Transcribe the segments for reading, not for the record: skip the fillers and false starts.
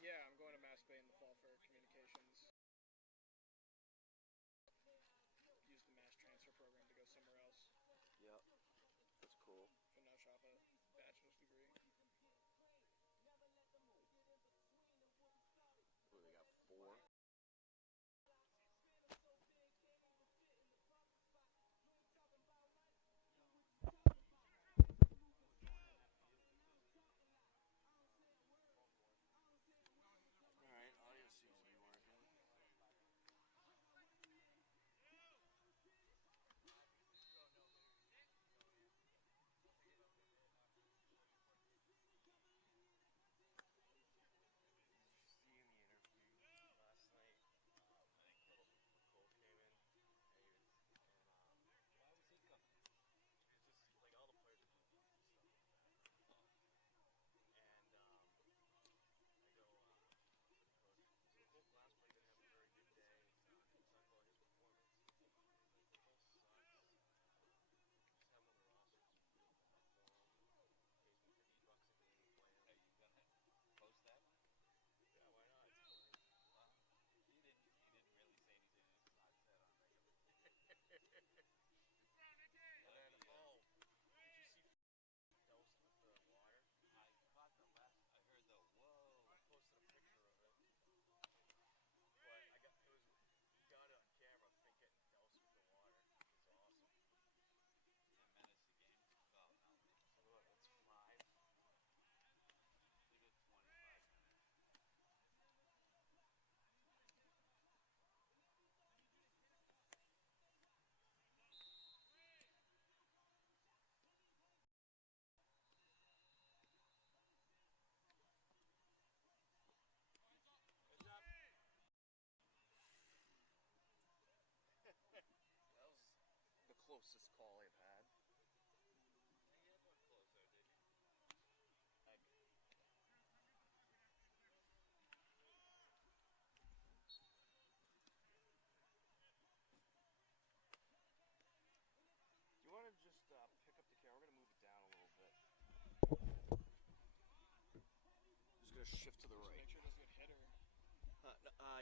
Yeah, I'm going to Mass Bay in the fall for communications. Use the mass transfer program to go somewhere else. Yep, that's cool. Finish off a bachelor's degree. What, they got 4? Alright, audio seems to be working. See in the interview last night, I think Cole came in and it's just like all the players are goofy and stuff like that. And I go, the coach, so Cole last play didn't have a very good day. He's talking about his performance. Cole sucks. Just have him on the roster. Just feel bad for him. Pays me $50 a game to play him. Are you gonna post that? Yeah, why not? It's funny. Well, you didn't really say anything that's not said on regular TV. And That'd then, be did you see doused with the water? I caught the last. I heard the whoa. I posted a picture of it, but we got it on camera of Fink getting doused with the water. It's awesome. The Menace game. Oh no, So what? That's 5. leave it 25 minutes. Good job. That was the closest call I've had. You had one closer, didn't you? Heck. Do you want to just pick up the camera? We're gonna move it down a little bit. Just gonna shift to the Just right. make sure it doesn't get hit or.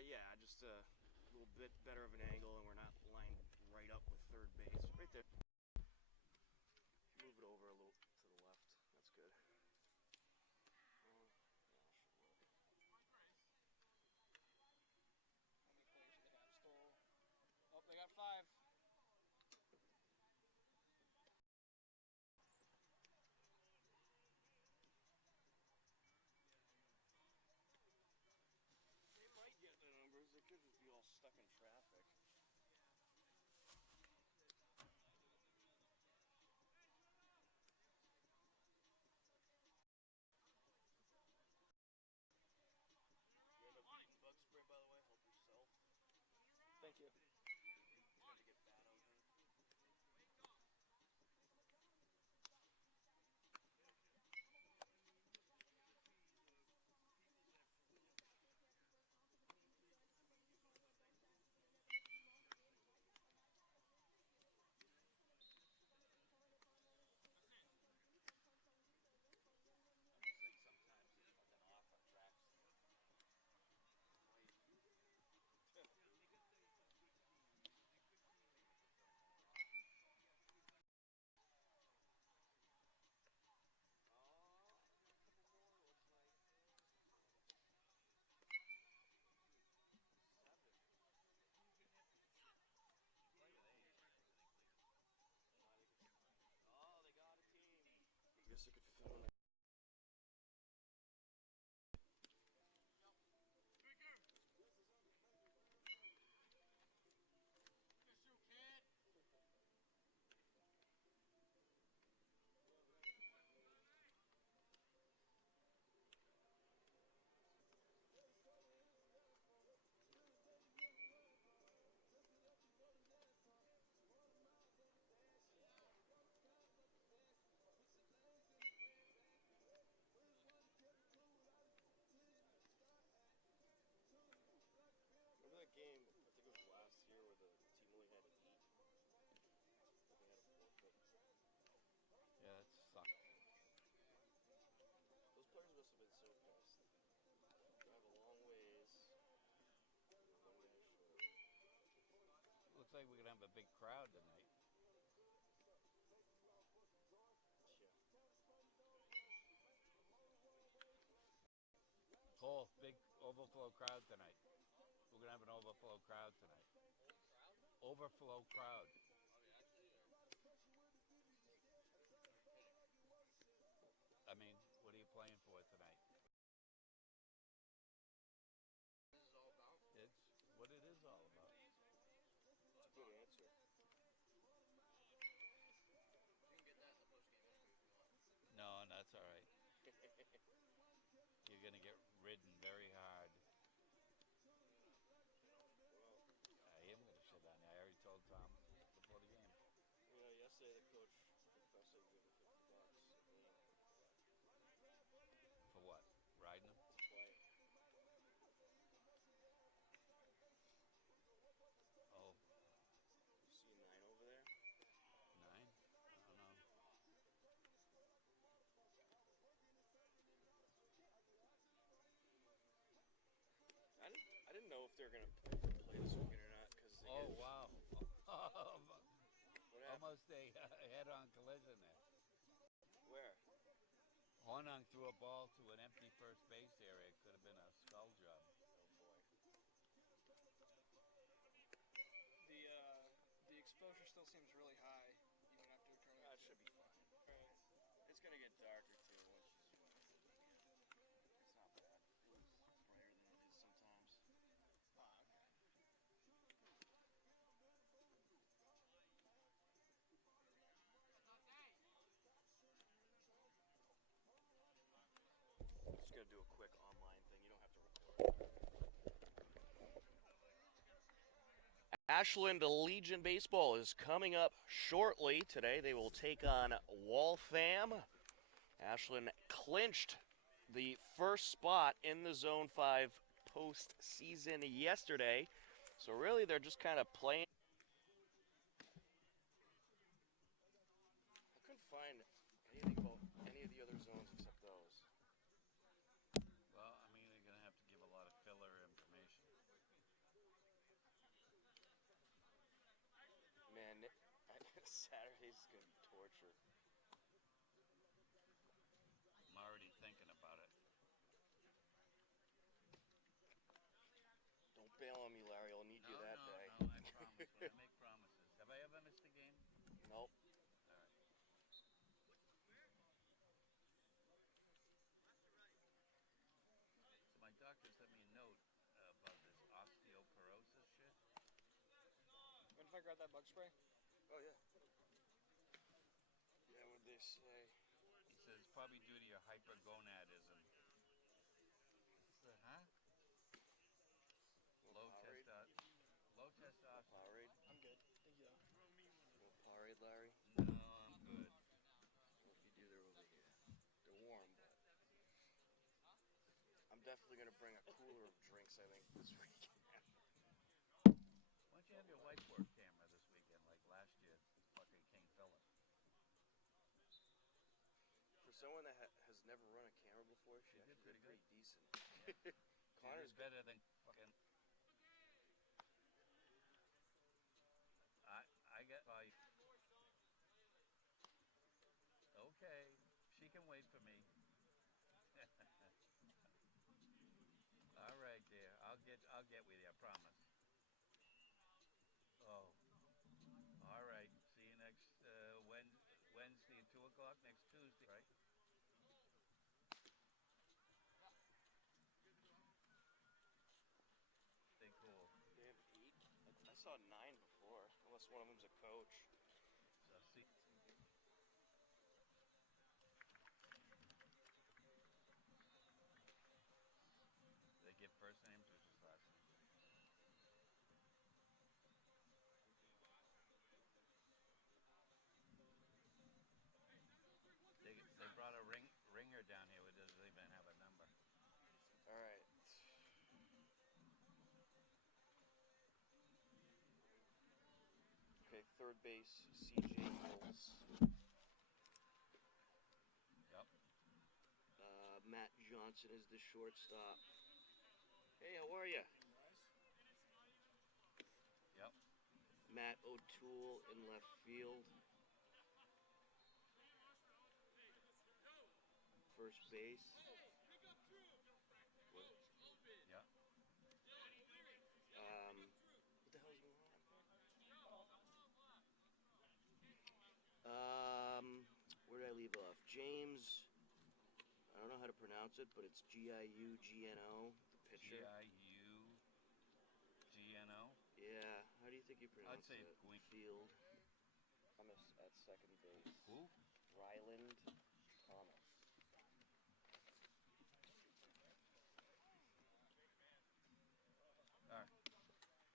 Yeah, just a little bit better of an angle, and we're not lined right up with third base. Right there. Move it over a little to the left. That's good. Yeah, should work. How many players do they have still? Oh, they got 5. They might get the numbers. They could just be all stuck in traffic. think we're gonna have a big crowd tonight. Cole, big overflow crowd tonight. We're gonna have an overflow crowd tonight. Overflow crowd. I mean, what are you playing for tonight? It's what it is all about. Good answer. No, that's all right. You're gonna get ridden very hard. I am gonna shit on you. I already told Tom before the game. Yesterday the coach, professor, gave me $50 For what? Riding him? to play. Oh, You see 9 over there? 9? I don't know. I didn't know if they're gonna play this weekend or not because they Oh get wow. what happened? Almost a head-on collision there. Where? Hornung threw a ball to an empty first base area. It could have been a skull job. The exposure still seems really high, even after turning. It should be fine. Right. It's gonna get darker too once you zoom in. It's not bad. It looks brighter than it is sometimes. Okay. Just gonna do a quick online thing. You don't have to record. Ashland Legion Baseball is coming up shortly. Today they will take on Waltham. Ashland clinched the first spot in the Zone 5 postseason yesterday. So really they're just kind of playing. I couldn't find anything about any of the other zones except those. Well, I mean, you're gonna have to give a lot of filler information. Man, Saturday's is gonna be torture. I'm already thinking about it. Don't bail on me, Larry. I'll need you that day. No, I promise. When I make promises. Have I ever missed a game? Nope. All right. So my doctor sent me a note about this osteoporosis shit. Mind if I grab that bug spray? Oh yeah. Yeah, what'd they say? He says it's probably due to your hypergonadism. Huh? Low Powerade? low testosterone. Powerade? I'm good. Thank you. No Powerade, Larry? No, I'm good. Well, if you do, they're over here. They're warm, but I'm definitely gonna bring a cooler of drinks, I think, this weekend. Why don't you have your wife work camera this weekend like last year? Fucking King Philip. For someone that has never run a camera before, she She did actually did pretty pretty decent. Connor's better than fucking. I get like. Okay, she can wait for me. All right, dear. I'll get with you. I promise. Oh, all right. See you next Wednesday at 2:00 next Tuesday, right? Stay cool. They have 8? I saw 9 before, unless one of them's a coach. So see. They give first names or just last names? They brought a ringer down here who doesn't even have a number. All right. Okay, third base, C.J. Mills. Yep. Matt Johnson is the shortstop. Hey, how are you? Yep. Matt O'Toole in left field. First base. Yeah. What the hell is going on? Where did I leave off? James. I don't know how to pronounce it, but it's Giugno, the pitcher. Giugno. Yeah. How do you think you pronounce I'd say it? Gwyn. Field. Thomas at second base. Who? Ryland Thomas. All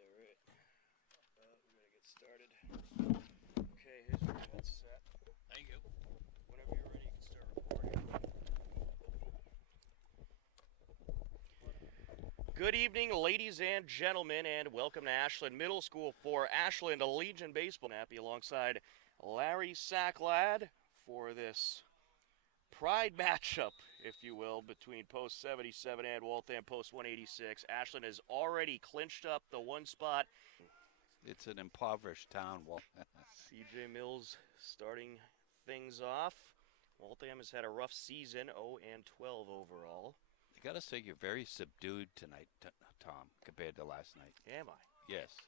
right. All right. We're gonna get started. Okay, here's your headset. Thank you. Whenever you're ready, you can start recording. Good evening, ladies and gentlemen, and welcome to Ashland Middle School for Ashland Legion Baseball. Happy alongside Larry Sacklad for this pride matchup, if you will, between Post 77 and Waltham Post 186. Ashland has already clinched up the one spot. It's an impoverished town. Well, CJ Mills starting things off. Waltham has had a rough season, 0-12 overall. I gotta say you're very subdued tonight, Tom, compared to last night. Am I? Yes.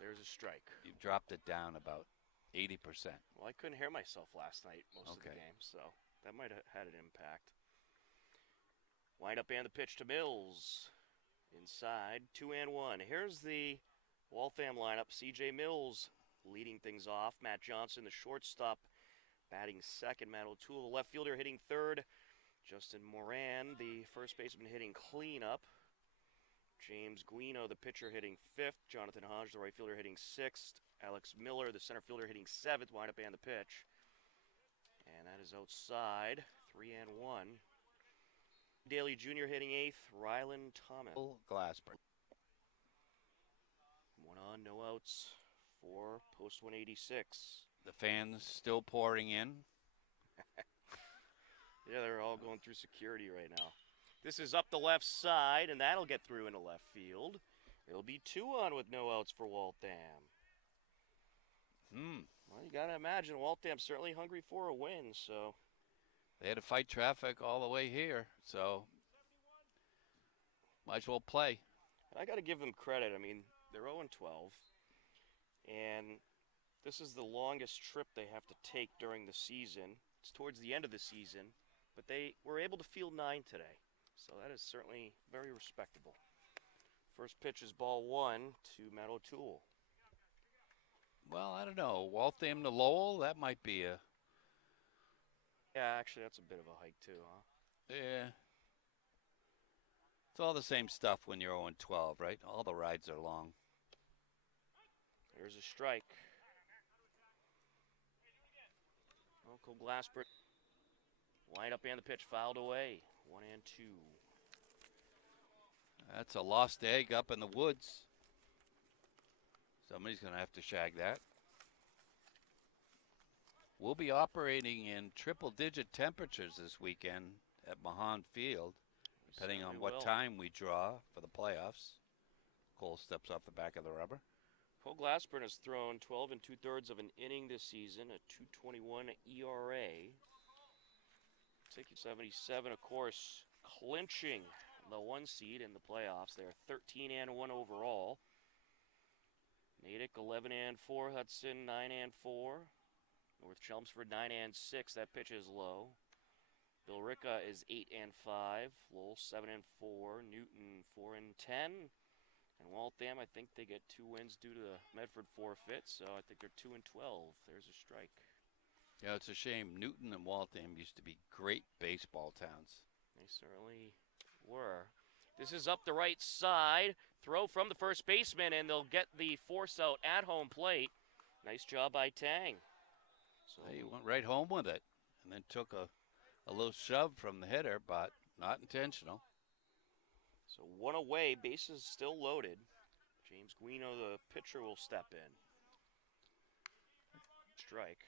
There's a strike. You've dropped it down about 80%. Well, I couldn't hear myself last night most of the Okay. game, so that might have had an impact. Wind up and the pitch to Mills. Inside, 2-1. Here's the Waltham lineup. CJ Mills leading things off. Matt Johnson, the shortstop, batting second. Matt O'Toole, the left fielder, hitting third. Justin Moran, the first baseman, hitting cleanup. James Guino, the pitcher, hitting fifth. Jonathan Hodge, the right fielder, hitting sixth. Alex Miller, the center fielder, hitting seventh. Wind up and the pitch. And that is outside. 3-1. Daly Jr. hitting eighth. Ryland Thomas. Glasper. 1 on, no outs for Post 186. The fans still pouring in. Yeah, they're all going through security right now. This is up the left side, and that'll get through into left field. It'll be 2 on with no outs for Waltham. Well, you got to imagine Waltham's certainly hungry for a win, so. They had to fight traffic all the way here, so might as well play. I got to give them credit. I mean, they're 0-12, and this is the longest trip they have to take during the season. It's towards the end of the season, but they were able to field 9 today, so that is certainly very respectable. First pitch is ball 1 to Matt O'Toole. Well, I don't know. Waltham to Lowell, that might be a... Yeah, actually, that's a bit of a hike too, huh? Yeah. It's all the same stuff when you're 0-12, right? All the rides are long. There's a strike. Uncle Glasper. Wind up and the pitch fouled away. 1-2. That's a lost egg up in the woods. Somebody's going to have to shag that. We'll be operating in triple-digit temperatures this weekend at Mahan Field, depending on what time we draw for the playoffs. Cole steps off the back of the rubber. Cole Glassburn has thrown 12 2/3 of an inning this season, a 2.21 ERA. 77, of course, clinching the 1 seed in the playoffs. They're 13-1 overall. Natick 11-4, Hudson 9-4, North Chelmsford 9-6. That pitch is low. Billerica is 8-5, Lowell 7-4, Newton 4-10, and Waltham, I think they get 2 wins due to the Medford forfeit, so I think they're 2-12. There's a strike. Yeah, it's a shame. Newton and Waltham used to be great baseball towns. They certainly were. This is up the right side. Throw from the first baseman, and they'll get the force out at home plate. Nice job by Tang. So He went right home with it and then took a little shove from the hitter, but not intentional. So 1 away, bases still loaded. James Guino, the pitcher, will step in. Strike.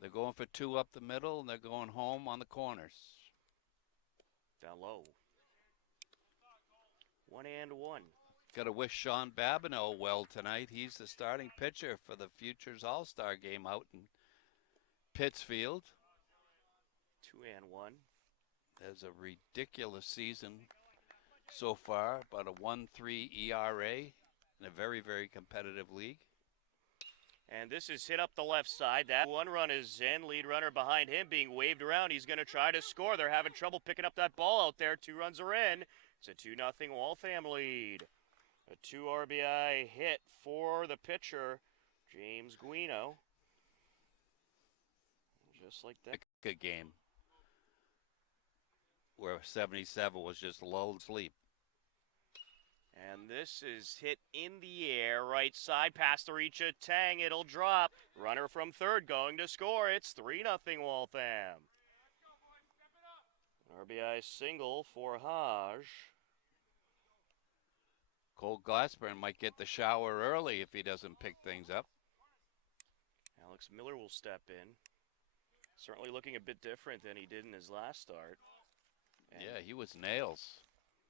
They're going for 2 up the middle, and they're going home on the corners. Down low. 1-1. Got to wish Sean Babineau well tonight. He's the starting pitcher for the Futures All-Star game out in Pittsfield. 2-1. Has a ridiculous season so far, about a 1.3 ERA in a very, very competitive league. And this is hit up the left side. That one run is in. Lead runner behind him being waved around. He's going to try to score. They're having trouble picking up that ball out there. 2 runs are in. It's a 2-0 Waltham lead. A 2 RBI hit for the pitcher, James Guino. Just like that. Good game where 77 was just lulled to sleep. And this is hit in the air, right side, past the reach of Tang. It'll drop. Runner from third going to score. It's 3-0 Waltham. RBI single for Hodge. Cole Glassburn might get the shower early if he doesn't pick things up. Alex Miller will step in. Certainly looking a bit different than he did in his last start. And yeah, he was nails.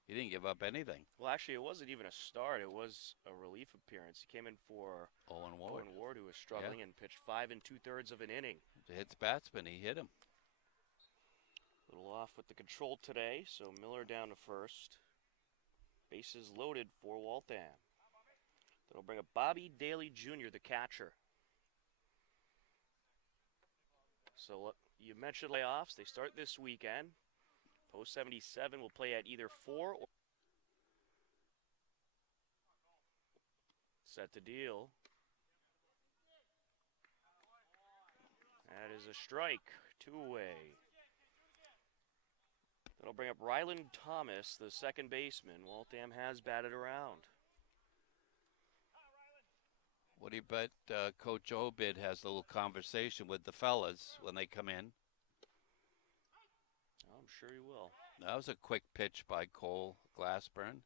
He didn't give up anything. Well, actually, it wasn't even a start. It was a relief appearance. He came in for Owen Ward, who was struggling, and pitched 5 2/3 of an inning. To hits batsman, he hit him. A little off with the control today, so Miller down to first. Bases loaded for Waltham. That'll bring up Bobby Daly Jr., the catcher. So you mentioned layoffs. They start this weekend. Post 77 will play at either 4 or set the deal. That is a strike, 2 away. That'll bring up Ryland Thomas, the second baseman. Waltham has batted around. What do you bet Coach Obid has a little conversation with the fellas when they come in? I'm sure he will. That was a quick pitch by Cole Glassburn.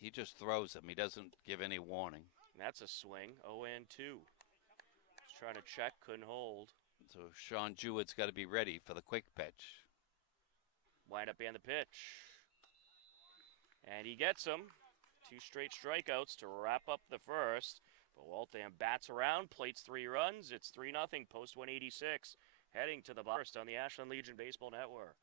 He just throws them. He doesn't give any warning. And that's a swing, 0-2. Just trying to check, couldn't hold. So Sean Jewett's got to be ready for the quick pitch. Wind up and the pitch. And he gets him. 2 straight strikeouts to wrap up the first. But Waltham bats around, plates 3 runs. It's 3-0, post 186. Heading to the first on the Ashland Legion Baseball Network.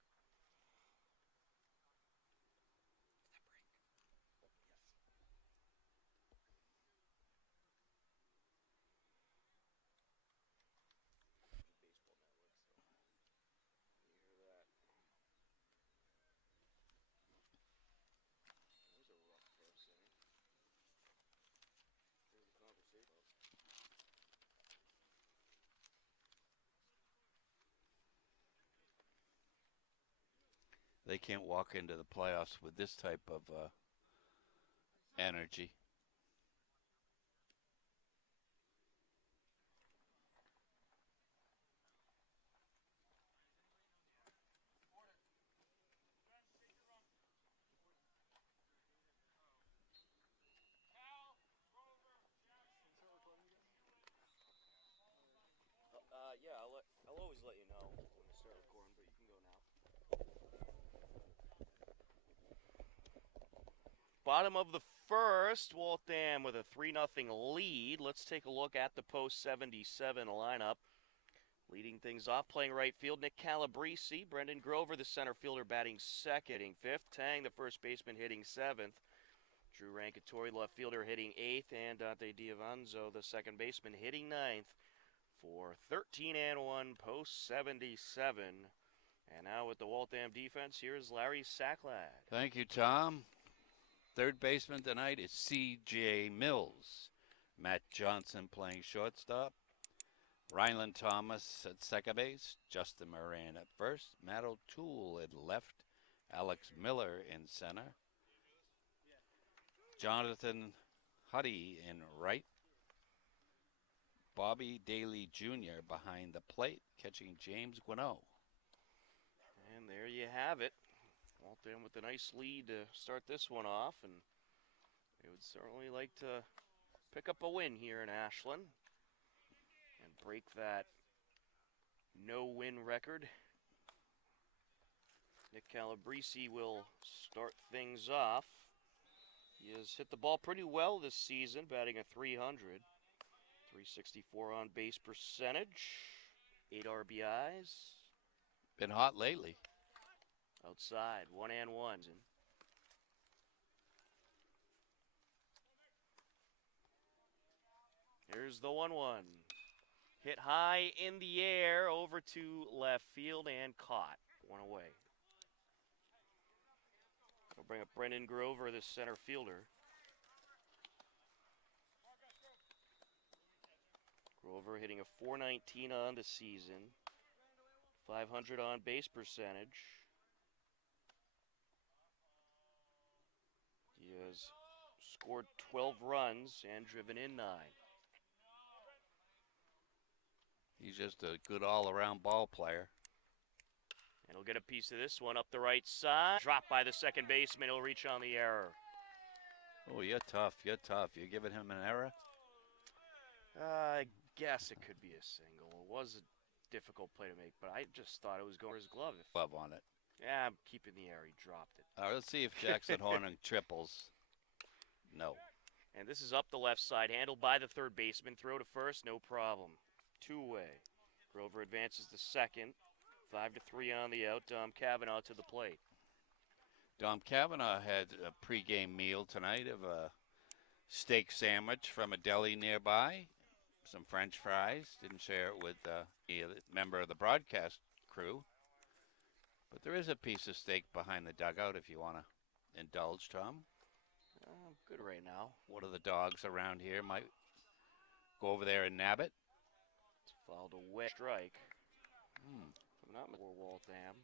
They can't walk into the playoffs with this type of energy. Yeah, I'll always let you know when we start recording, but you can go now. Bottom of the first, Waltham with a 3-0 lead. Let's take a look at the post 77 lineup. Leading things off, playing right field, Nick Calabrese. Brendan Grover, the center fielder, batting second, hitting 5th. Tang, the first baseman, hitting 7th. Drew Rankatori, left fielder, hitting 8th. And Dante Diavanzo, the second baseman, hitting 9th. For 13-1 post 77. And now with the Waltham defense, here's Larry Sacklad. Thank you, Tom. Third baseman tonight is C.J. Mills. Matt Johnson playing shortstop. Ryland Thomas at second base. Justin Moran at first. Matt O'Toole at left. Alex Miller in center. Jonathan Huddy in right. Bobby Daly Jr. behind the plate, catching James Guino. And there you have it. Waltham with a nice lead to start this one off, and they would certainly like to pick up a win here in Ashland and break that no-win record. Nick Calabrese will start things off. He has hit the ball pretty well this season, batting a 300. 364 on base percentage, 8 RBIs. Been hot lately. Outside, 1-1. Here's the 1-1. Hit high in the air over to left field and caught. One away. We'll bring up Brendan Grover, the center fielder. Grover hitting a .419 on the season. 500 on base percentage. He has scored 12 runs and driven in 9. He's just a good all-around ball player. And he'll get a piece of this one up the right side. Dropped by the second baseman. He'll reach on the error. Oh, you're tough. You're tough. You're giving him an error? I guess it could be a single. It was a difficult play to make, but I just thought it was going for his glove. Glove on it. Yeah, I'm keeping the error. He dropped it. All right, let's see if Jackson Horning triples. No. And this is up the left side, handled by the third baseman. Throw to first, no problem. Two-way. Grover advances to second. 5-3 on the out. Dom Cavanaugh to the plate. Dom Cavanaugh had a pregame meal tonight of a steak sandwich from a deli nearby, some French fries. Didn't share it with a member of the broadcast crew. But there is a piece of steak behind the dugout if you want to indulge, Tom. I'm good right now. One of the dogs around here might go over there and nab it. It's fouled away. Strike. I'm not for Waltham.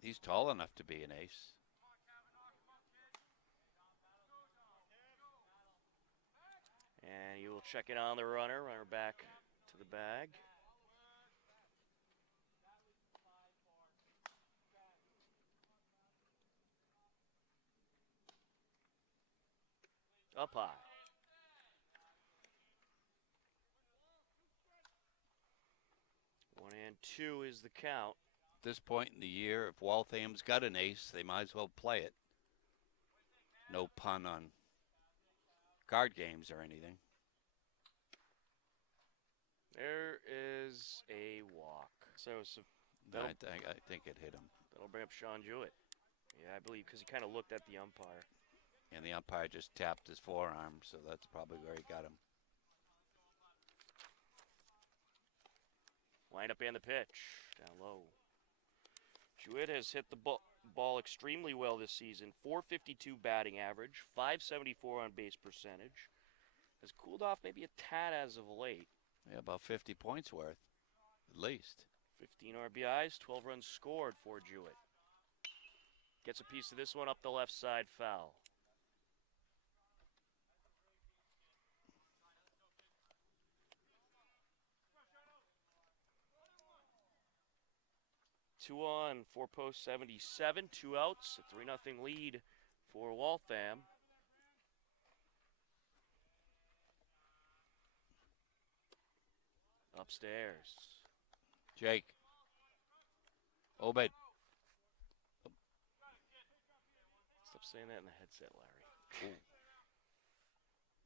He's tall enough to be an ace. And you will check it on the runner. Runner back to the bag. Up high. 1-2 is the count. At this point in the year, if Waltham's got an ace, they might as well play it. No pun on card games or anything. There is a walk. So I think it hit him. that'll bring up Sean Jewett. Yeah, I believe, because he kind of looked at the umpire. And the umpire just tapped his forearm, so that's probably where he got him. Line up and the pitch. Down low. Jewett has hit the ball extremely well this season. .452 batting average. .574 on base percentage. Has cooled off maybe a tad as of late. Yeah, about 50 points worth, at least. 15 RBIs, 12 runs scored for Jewett. Gets a piece of this one up the left side, foul. Two on, 4 post 77, 2 outs, a 3-0 lead for Waltham. Upstairs. Jake. Obed. Stop saying that in the headset, Larry.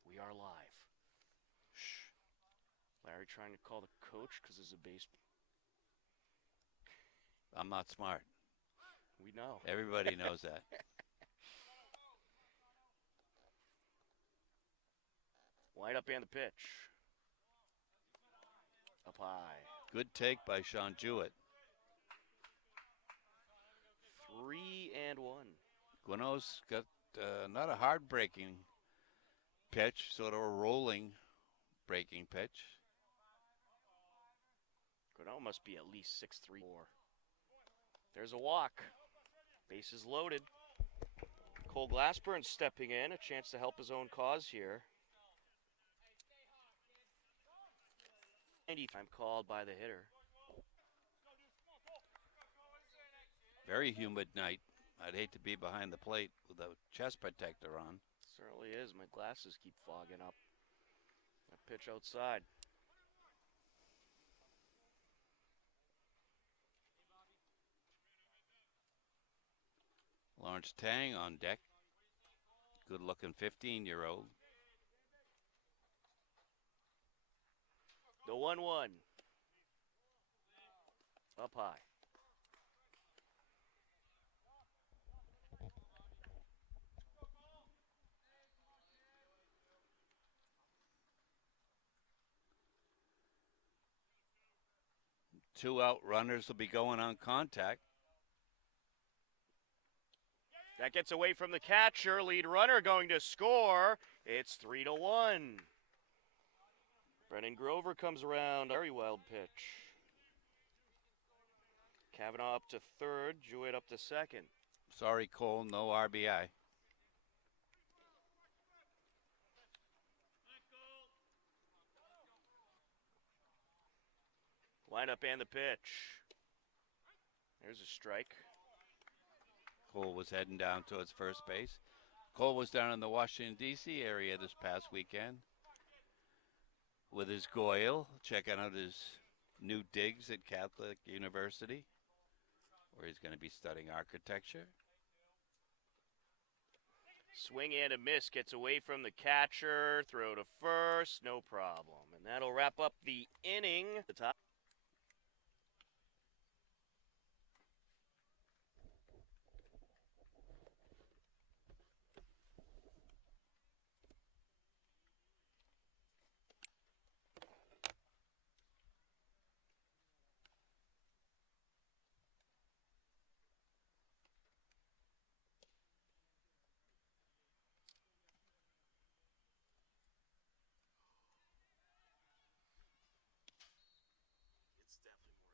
We are live. Shh. Larry trying to call the coach because there's a base. I'm not smart. We know. Everybody knows that. Line up and the pitch. Up high. Good take by Sean Jewett. 3-1. Gwynno's got not a hard breaking pitch, sort of a rolling breaking pitch. Gwinnett must be at least 6'3". There's a walk. Bases loaded. Cole Glassburn stepping in, a chance to help his own cause here. 90 time called by the hitter. Very humid night. I'd hate to be behind the plate with a chest protector on. Certainly is. My glasses keep fogging up. That pitch outside. Lawrence Tang on deck. Good-looking 15-year-old. The 1-1. Up high. Two out runners will be going on contact. That gets away from the catcher. Lead runner going to score. It's 3-1. Brennan Grover comes around. Very wild pitch. Kavanaugh up to third. Jewett up to second. Sorry, Cole, no RBI. Lineup and the pitch. There's a strike. Cole was heading down towards first base. Cole was down in the Washington, D.C. area this past weekend with his Goyle, checking out his new digs at Catholic University, where he's going to be studying architecture. Swing and a miss. Gets away from the catcher. Throw to first. No problem. And that'll wrap up the inning. The top. It's definitely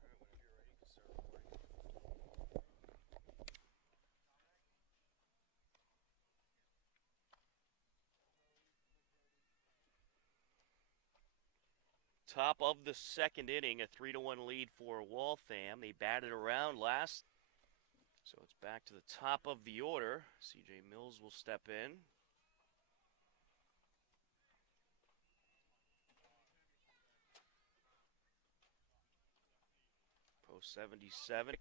more humid than yesterday. Top of the second inning, a 3-1 lead for Waltham. They batted around last, so it's back to the top of the order. C.J. Mills will step in. Post 77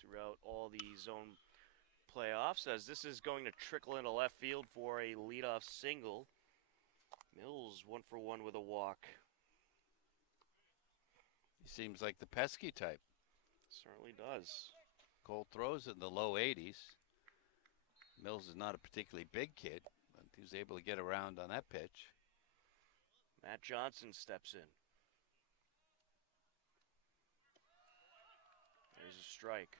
throughout all the zone playoffs, as this is going to trickle into left field for a leadoff single. Mills 1 for 1 with a walk. He seems like the pesky type. Certainly does. Cole throws in the low 80s. Mills is not a particularly big kid, but he was able to get around on that pitch. Matt Johnson steps in. There's a strike.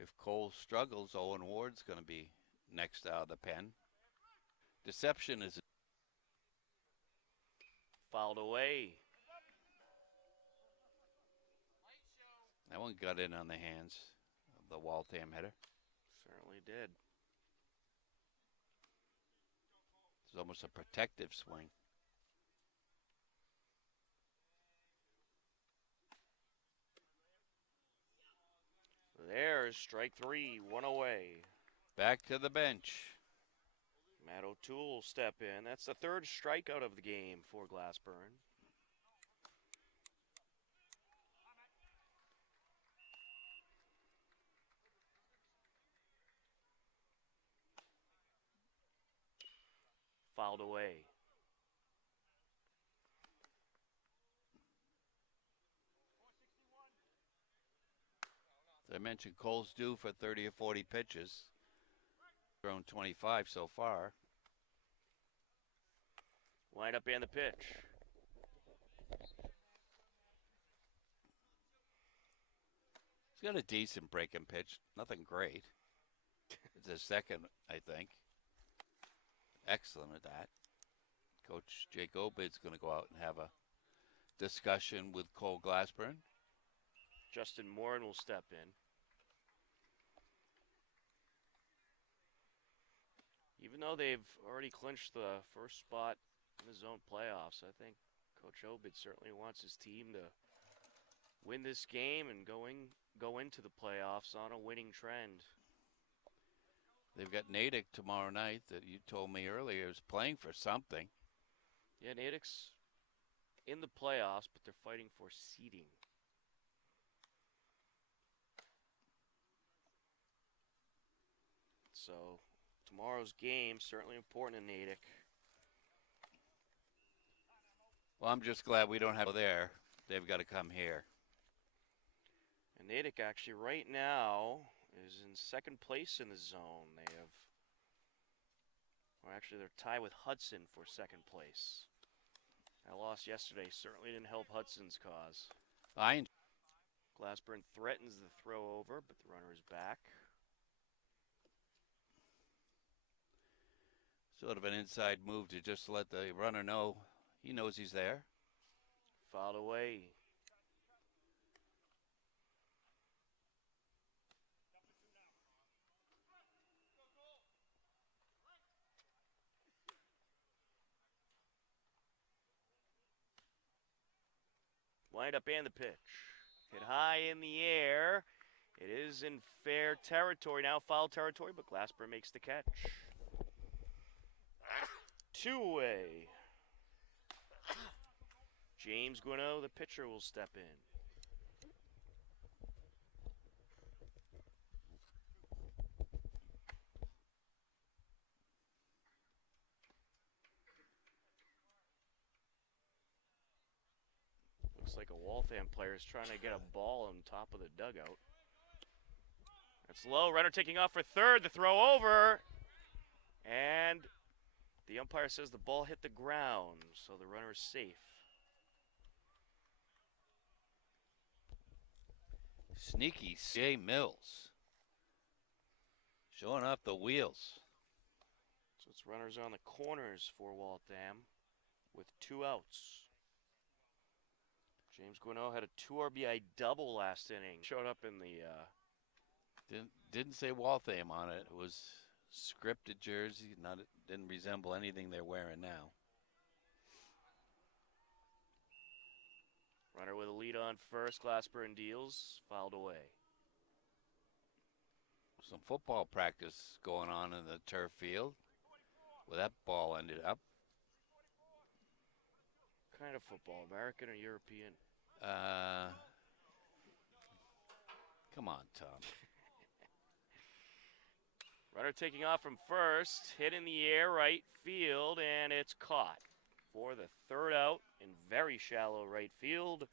If Cole struggles, Owen Ward's going to be next out of the pen. Deception is Fouled away. that one got in on the hands of the Waltham hitter. Certainly did. It's almost a protective swing. There's strike three, one away. Back to the bench. Matt O'Toole will step in. That's the third strikeout of the game for Glassburn. Fouled away. As I mentioned, Cole's due for 30 or 40 pitches. Thrown 25 so far. Lineup and the pitch. He's got a decent breaking pitch. Nothing great. It's his second, I think. Excellent at that. Coach Jake Obid's going to go out and have a discussion with Cole Glassburn. Justin Morin will step in. Even though they've already clinched the first spot in the zone playoffs. I think Coach Obid certainly wants his team to win this game and go into the playoffs on a winning trend. They've got Natick tomorrow night that you told me earlier is playing for something. Yeah, Natick's in the playoffs, but they're fighting for seeding. So tomorrow's game certainly important in Natick. Well, I'm just glad we don't have to go there. They've got to come here. And Natick actually right now is in second place in the zone. They're tied with Hudson for second place. That loss yesterday certainly didn't help Hudson's cause. Glassburn threatens the throw over, but the runner is back. Sort of an inside move to just let the runner know he knows he's there. Fouled away. Wind up and the pitch. Hit high in the air. It is in fair territory now, foul territory, but Glassburn makes the catch. Two-way. James Guineau, the pitcher, will step in. Looks like a Waltham player is trying to get a ball on top of the dugout. That's low. Runner taking off for third. The throw over. And the umpire says the ball hit the ground, so the runner is safe. Sneaky Jay Mills. Showing off the wheels. So it's runners on the corners for Waltham with 2 outs. James Guineau had a 2 RBI double last inning. Showed up in the Didn't say Waltham on it. It was scripted jersey. Didn't resemble anything they're wearing now. runner with a lead on first. Glassburn deals. Fouled away. Some football practice going on in the turf field where that ball ended up. What kind of football? American or European? Come on, Tom. Runner taking off from first, hit in the air, right field, and it's caught for the third out in very shallow right field.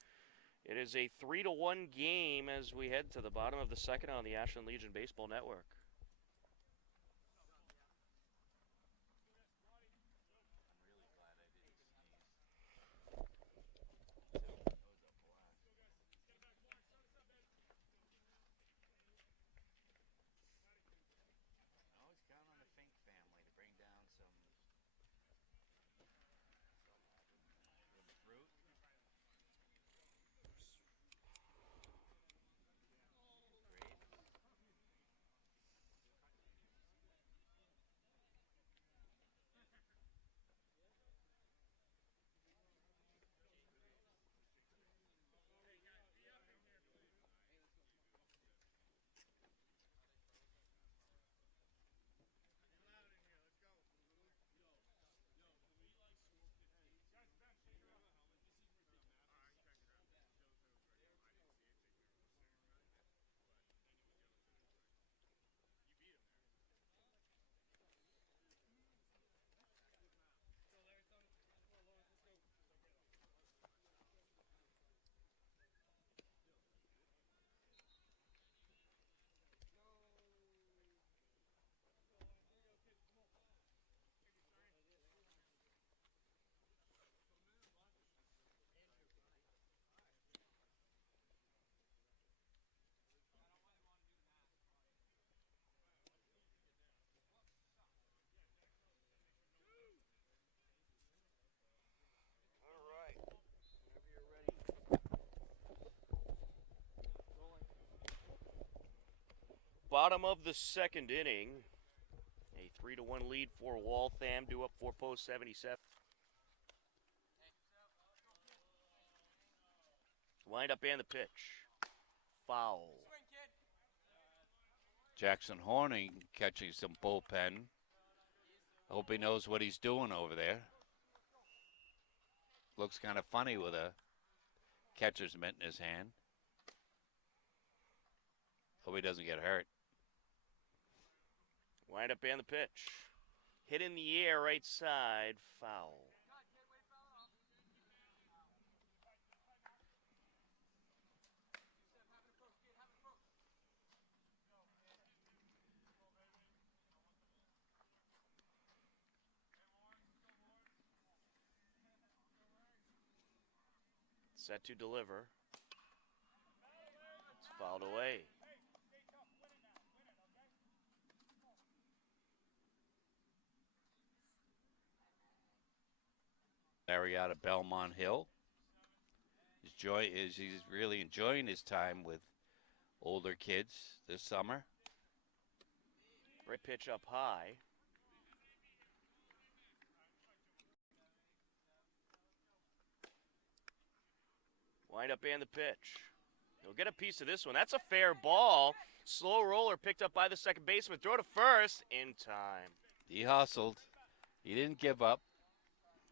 It is a 3-1 game as we head to the bottom of the second on the Ashland Legion Baseball Network. Bottom of the second inning. A 3-1 lead for Waltham, due up for post 77. Wind up and the pitch. Foul. Jackson Horning catching some bullpen. I hope he knows what he's doing over there. Looks kind of funny with a catcher's mitt in his hand. Hope he doesn't get hurt. Wind up and the pitch. Hit in the air, right side, foul. Set to deliver. It's fouled away. Larry out of Belmont Hill. He's really enjoying his time with older kids this summer. Right pitch up high. Wind up and the pitch. He'll get a piece of this one. That's a fair ball. Slow roller picked up by the second baseman. Throw to first in time. He hustled. He didn't give up.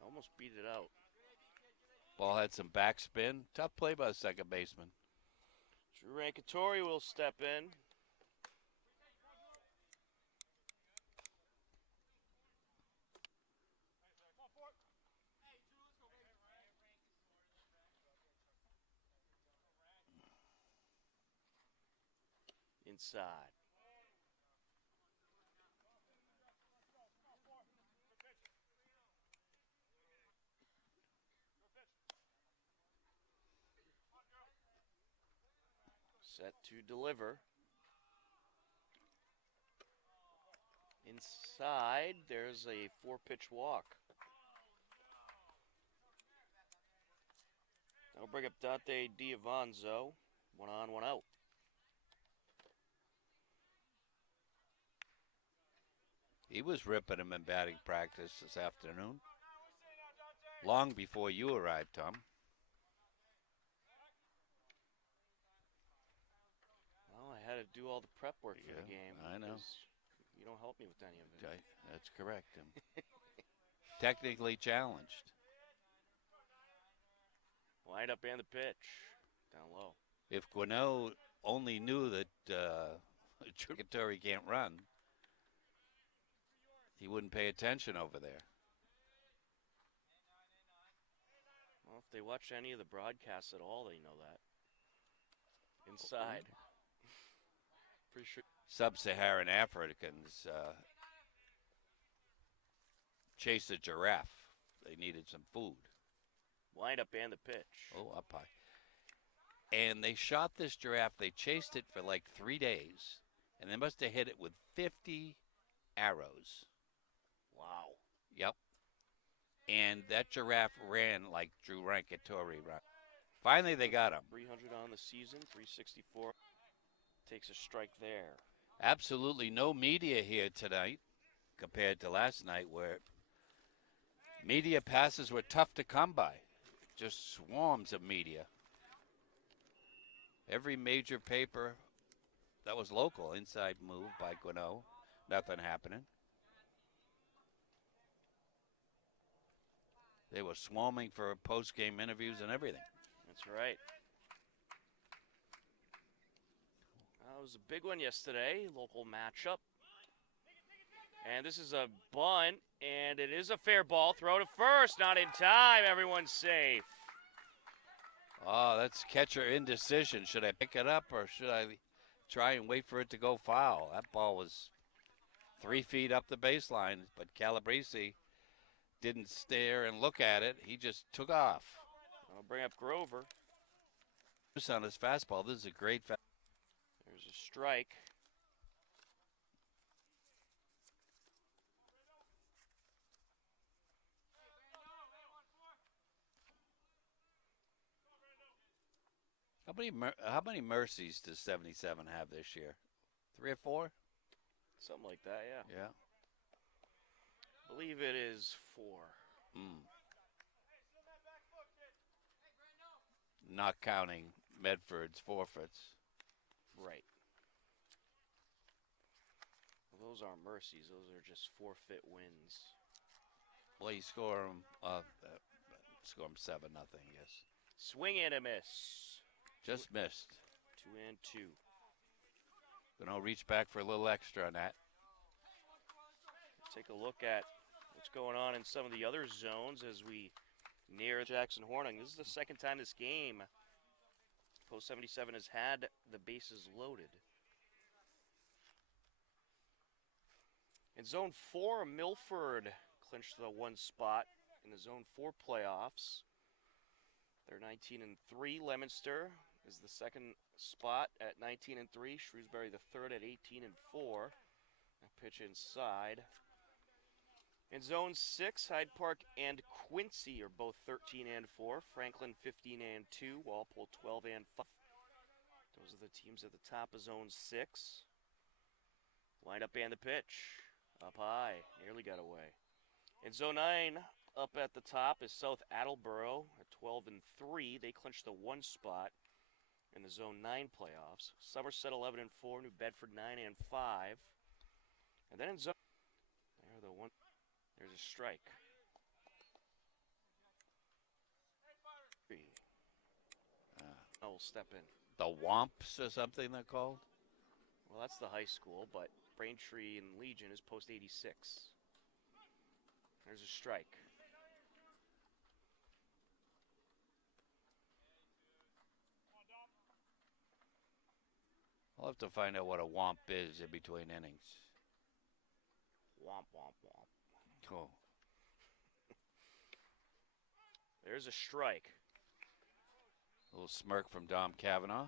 Almost beat it out. Ball had some backspin. Tough play by the second baseman. Drew Rankatori will step in. Inside. Set to deliver. Inside, there's a 4-pitch walk. That'll bring up Dante Diavanzo. 1 on, 1 out. He was ripping him in batting practice this afternoon. Long before you arrived, Tom. Well, I had to do all the prep work for the game. I know. You don't help me with any of it. That's correct. Technically challenged. Wind up and the pitch. Down low. If Gwinnett only knew that Trickatory can't run, he wouldn't pay attention over there. Well, if they watch any of the broadcasts at all, they know that. Inside. Pretty sure. Sub-Saharan Africans chased a giraffe. They needed some food. Wind up and the pitch. Oh, up high. And they shot this giraffe. They chased it for like 3 days. And they must have hit it with 50 arrows. Wow. Yep. And that giraffe ran like Drew Rankatori ran. Finally, they got him. 300 on the season, 364. Takes a strike there. Absolutely no media here tonight compared to last night where media passes were tough to come by. Just swarms of media. Every major paper that was local, inside move by Gwinnett. Nothing happening. They were swarming for post-game interviews and everything. That's right. It was a big one yesterday, local matchup. And this is a bunt, and it is a fair ball. Throw to first, not in time. Everyone's safe. Oh, that's catcher indecision. Should I pick it up or should I try and wait for it to go foul? That ball was 3 feet up the baseline, but Calabrese didn't stare and look at it. He just took off. I'll bring up Grover. On his fastball, this is a great fastball. There's a strike. How many mercies does 77 have this year? 3 or 4? Something like that, yeah. Yeah. I believe it is 4. not counting Medford's forfeits. Right. Well, those aren't mercies. Those are just forfeit wins. Well, you score them 7-0, yes. Swing and a miss. Just missed. 2-2. Gonna reach back for a little extra on that. Take a look at what's going on in some of the other zones as we near Jackson Horning. This is the second time this game, Post 77 has had the bases loaded. In Zone 4, Milford clinched the one spot in the Zone 4 playoffs. They're 19-3. Leominster is the second spot at 19-3. Shrewsbury the third at 18-4. A pitch inside. In Zone 6, Hyde Park and Quincy are both 13-4. Franklin 15-2. Walpole 12-5. Those are the teams at the top of Zone 6. Wind up and the pitch. Up high. Nearly got away. In Zone 9, up at the top is South Attleboro at 12-3. They clinched the one spot in the Zone 9 playoffs. Somerset 11-4. New Bedford 9-5. And then in Zone... There's a strike. I'll step in. The Womps or something they're called? Well, that's the high school, but Braintree and Legion is post 86. There's a strike. I'll have to find out what a Womp is in between innings. Womp, womp, womp. Cool. There's a strike. A little smirk from Dom Cavanaugh.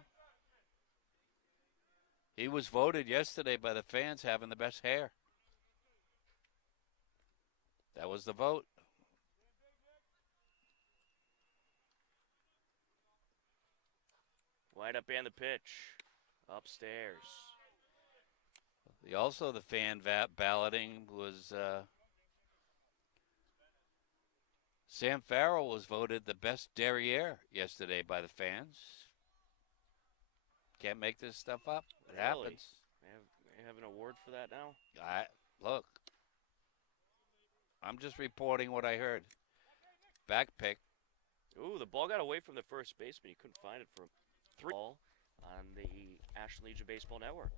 He was voted yesterday by the fans having the best hair. That was the vote. Wind up and the pitch. Upstairs. The fan balloting was Sam Farrell was voted the best derriere yesterday by the fans. Can't make this stuff up. It happens. They have an award for that now? Look, I'm just reporting what I heard. Back pick. Ooh, the ball got away from the first baseman. He couldn't find it for 3 ball on the Ashland Legion Baseball Network.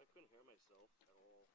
I couldn't hear myself at all.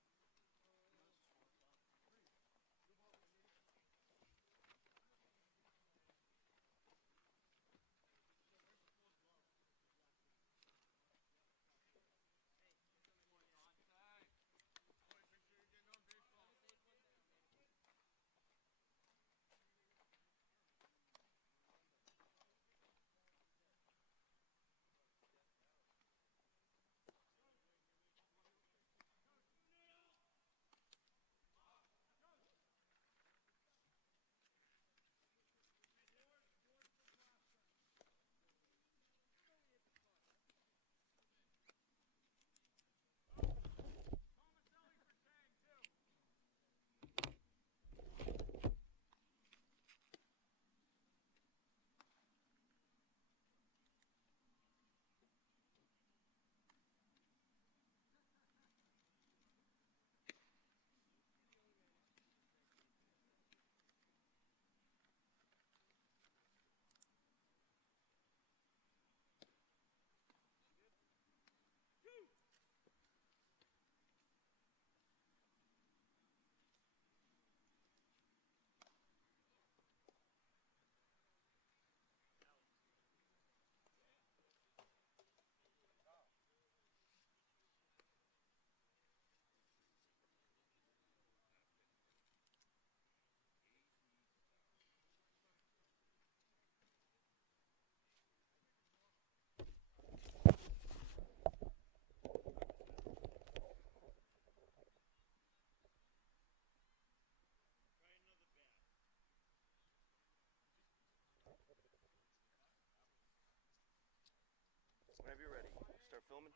Coleman.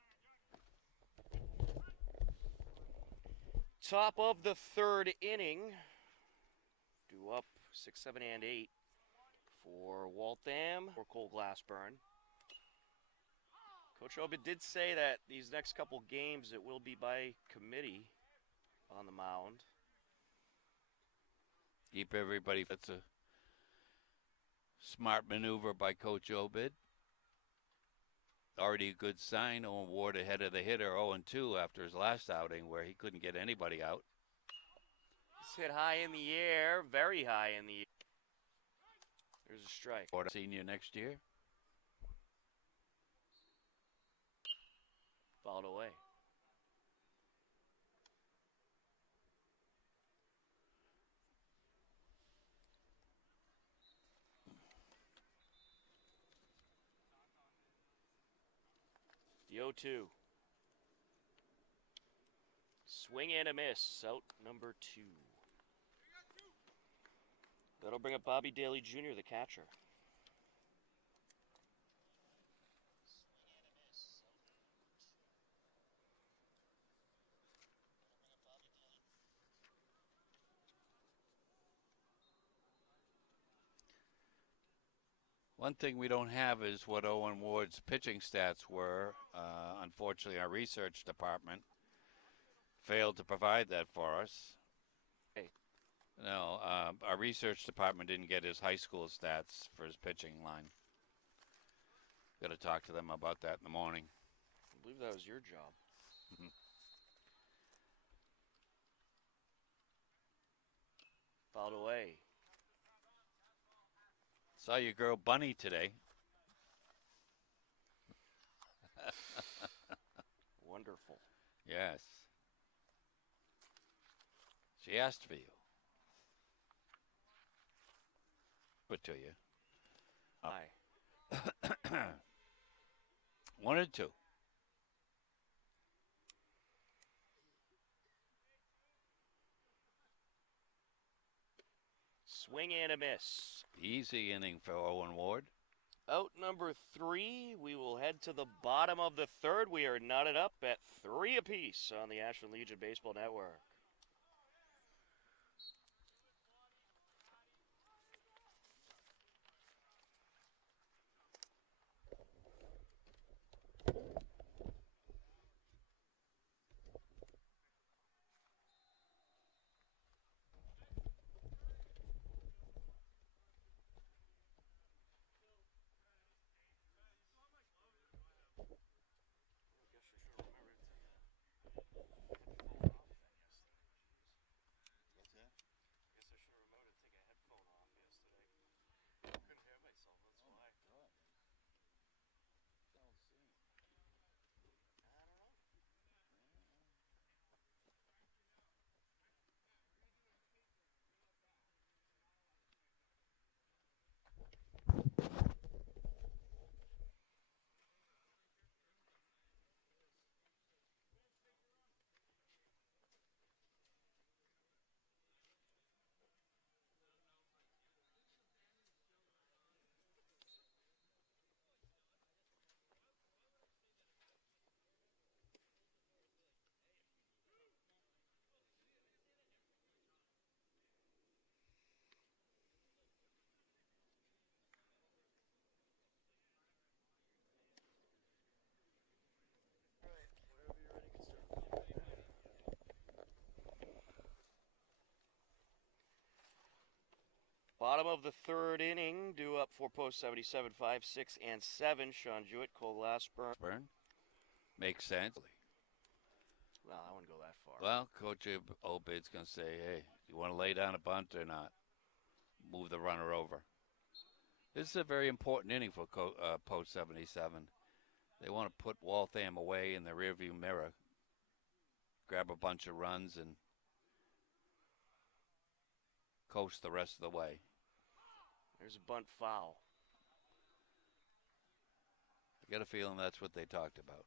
Top of the third inning. Due up 6, 7, and 8 for Waltham or Cole Glassburn. Coach Obid did say that these next couple games it will be by committee on the mound. Keep everybody. That's a smart maneuver by Coach Obid. Already a good sign. Owen Ward ahead of the hitter, 0-2 after his last outing where he couldn't get anybody out. It's hit high in the air, very high in the air. There's a strike. Senior next year. Fouled away. The 0-2. Swing and a miss. Out number 2. That'll bring up Bobby Daly Jr., the catcher. One thing we don't have is what Owen Ward's pitching stats were. Unfortunately, our research department failed to provide that for us. Hey. No, our research department didn't get his high school stats for his pitching line. Got to talk to them about that in the morning. I believe that was your job. Fouled away. Saw your girl Bunny today. Wonderful. Yes. She asked for you. Put to you. Aye. 1-2. Swing and a miss. Easy inning for Owen Ward. Out number 3. We will head to the bottom of the third. We are knotted up at 3 apiece on the Ashland Legion Baseball Network. Bottom of the third inning, due up for post 77, 5, 6, and 7. Sean Jewett, Cole Glassburn. Makes sense. Well, I wouldn't go that far. Well, Coach Obid's going to say, hey, you want to lay down a bunt or not? Move the runner over. This is a very important inning for post 77. They want to put Waltham away in the rearview mirror, grab a bunch of runs, and coast the rest of the way. There's a bunt foul. I got a feeling that's what they talked about.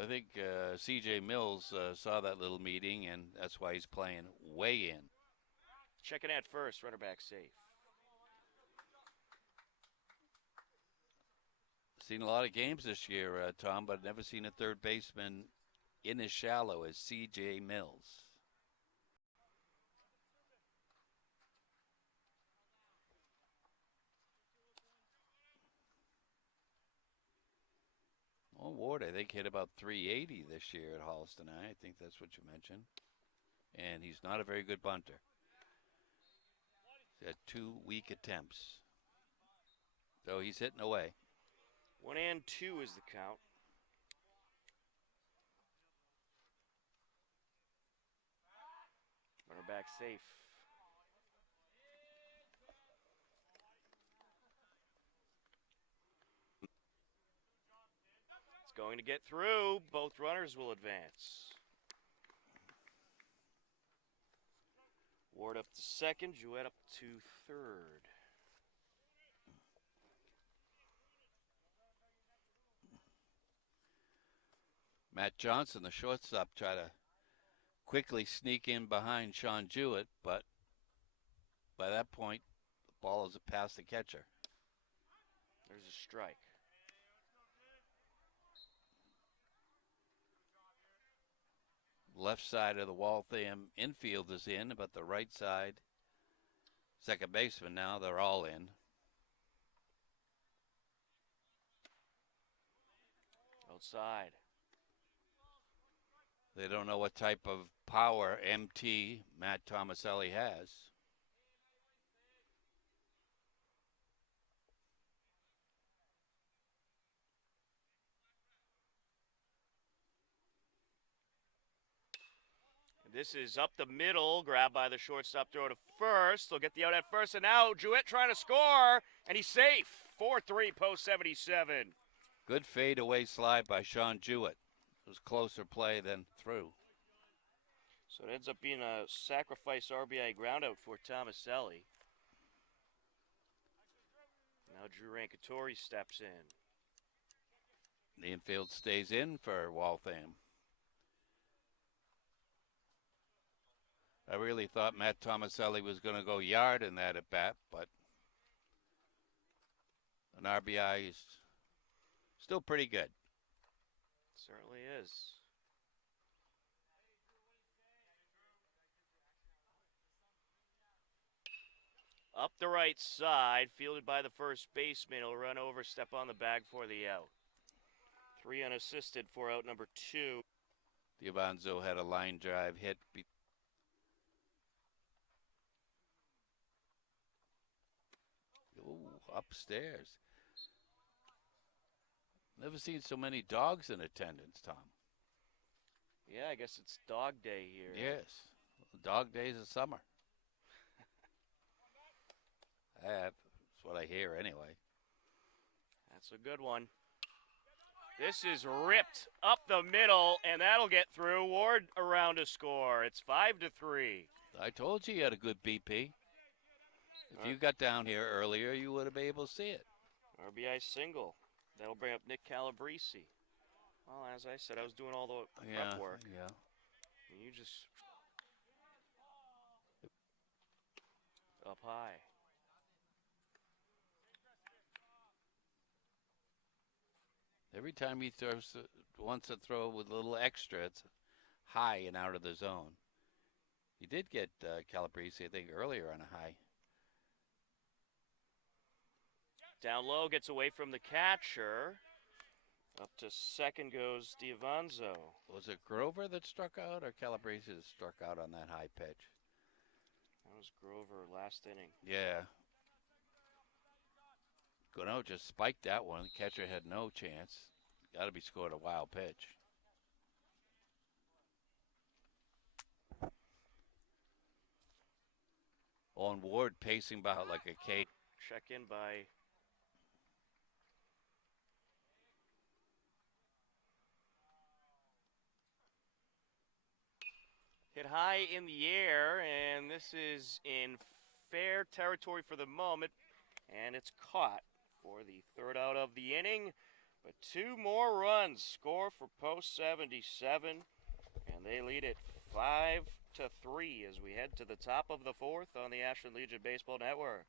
I think C.J. Mills saw that little meeting, and that's why he's playing way in. Checking at first, runner back safe. Seen a lot of games this year, Tom, but never seen a third baseman in as shallow as C.J. Mills. Well, Ward, I think, hit about 380 this year at Halston. I think that's what you mentioned. And he's not a very good bunter. He's had 2 weak attempts. So he's hitting away. 1-2 is the count. Runner back safe. It's going to get through. Both runners will advance. Ward up to second, Jouett up to third. Matt Johnson, the shortstop, tried to quickly sneak in behind Sean Jewett, but by that point, the ball is past the catcher. There's a strike. Left side of the Waltham infield is in, but the right side, second baseman now, they're all in. Outside. They don't know what type of power MT Matt Tomaselli has. This is up the middle, grabbed by the shortstop, throw to first. They'll get the out at first, and now Jouett trying to score, and he's safe. 4-3 post 77. Good fadeaway slide by Sean Jewett. It was closer play than through. So it ends up being a sacrifice RBI groundout for Tomaselli. Now Drew Rankatori steps in. The infield stays in for Waltham. I really thought Matt Tomaselli was going to go yard in that at bat, but an RBI is still pretty good. Certainly is. Up the right side, fielded by the first baseman. He'll run over, step on the bag for the out. 3 unassisted for out number 2. Diavanzo had a line drive hit. Ooh, upstairs. Never seen so many dogs in attendance, Tom. Yeah, I guess it's dog day here. Yes, dog days of summer. That's what I hear anyway. That's a good one. This is ripped up the middle, and that'll get through. Ward around to score. It's 5-3. I told you had a good BP. If you got down here earlier, you would have been able to see it. RBI single. That'll bring up Nick Calabrese. Well, as I said, I was doing all the prep work. Yeah. And you just up high. Every time he wants to throw with a little extra, it's high and out of the zone. He did get Calabrese, I think, earlier on a high. Down low, gets away from the catcher. Up to second goes Diavanzo. Was it Grover that struck out or Calabrese that struck out on that high pitch? That was Grover last inning. Yeah. Gano just spiked that one. The catcher had no chance. Got to be scored a wild pitch. On Ward pacing about like a K. Check in by hit high in the air, and this is in fair territory for the moment, and it's caught for the third out of the inning. But 2 more runs score for post 77, and they lead it 5-3 as we head to the top of the 4th on the Ashland Legion Baseball Network.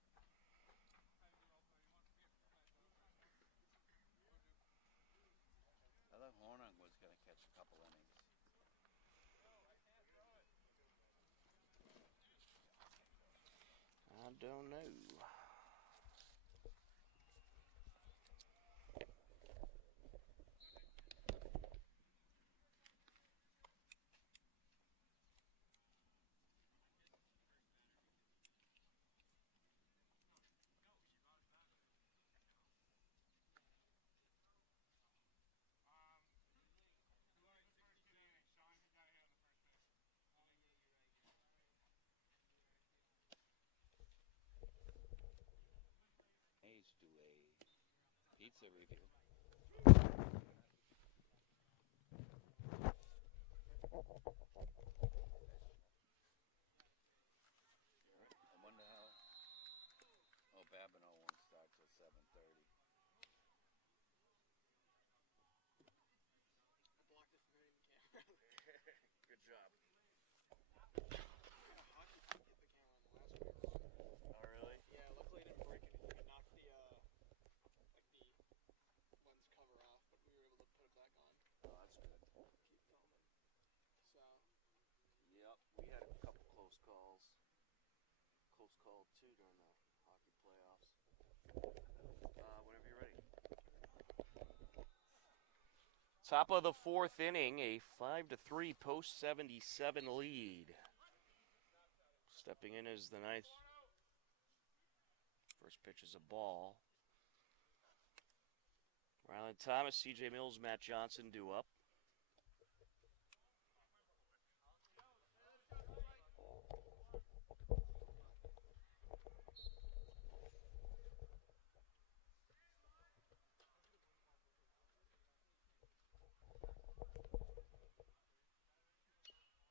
don't know. Hayes do a pizza review. I wonder how. Oh, Babineau won't start till 7:30. I blocked it from hitting the camera. Good job. Yeah, hockey hit the camera on the last one. Oh, really? Yeah, luckily it didn't break anything. It knocked the lens cover off, but we were able to put it back on. Oh, that's good. Keep filming. So. Yep, we had a couple close calls. Close call, too, during the hockey playoffs. Whenever you're ready. Top of the fourth inning, a 5-3 post 77 lead. Stepping in is the ninth. First pitch is a ball. Ryland Thomas, C.J. Mills, Matt Johnson due up.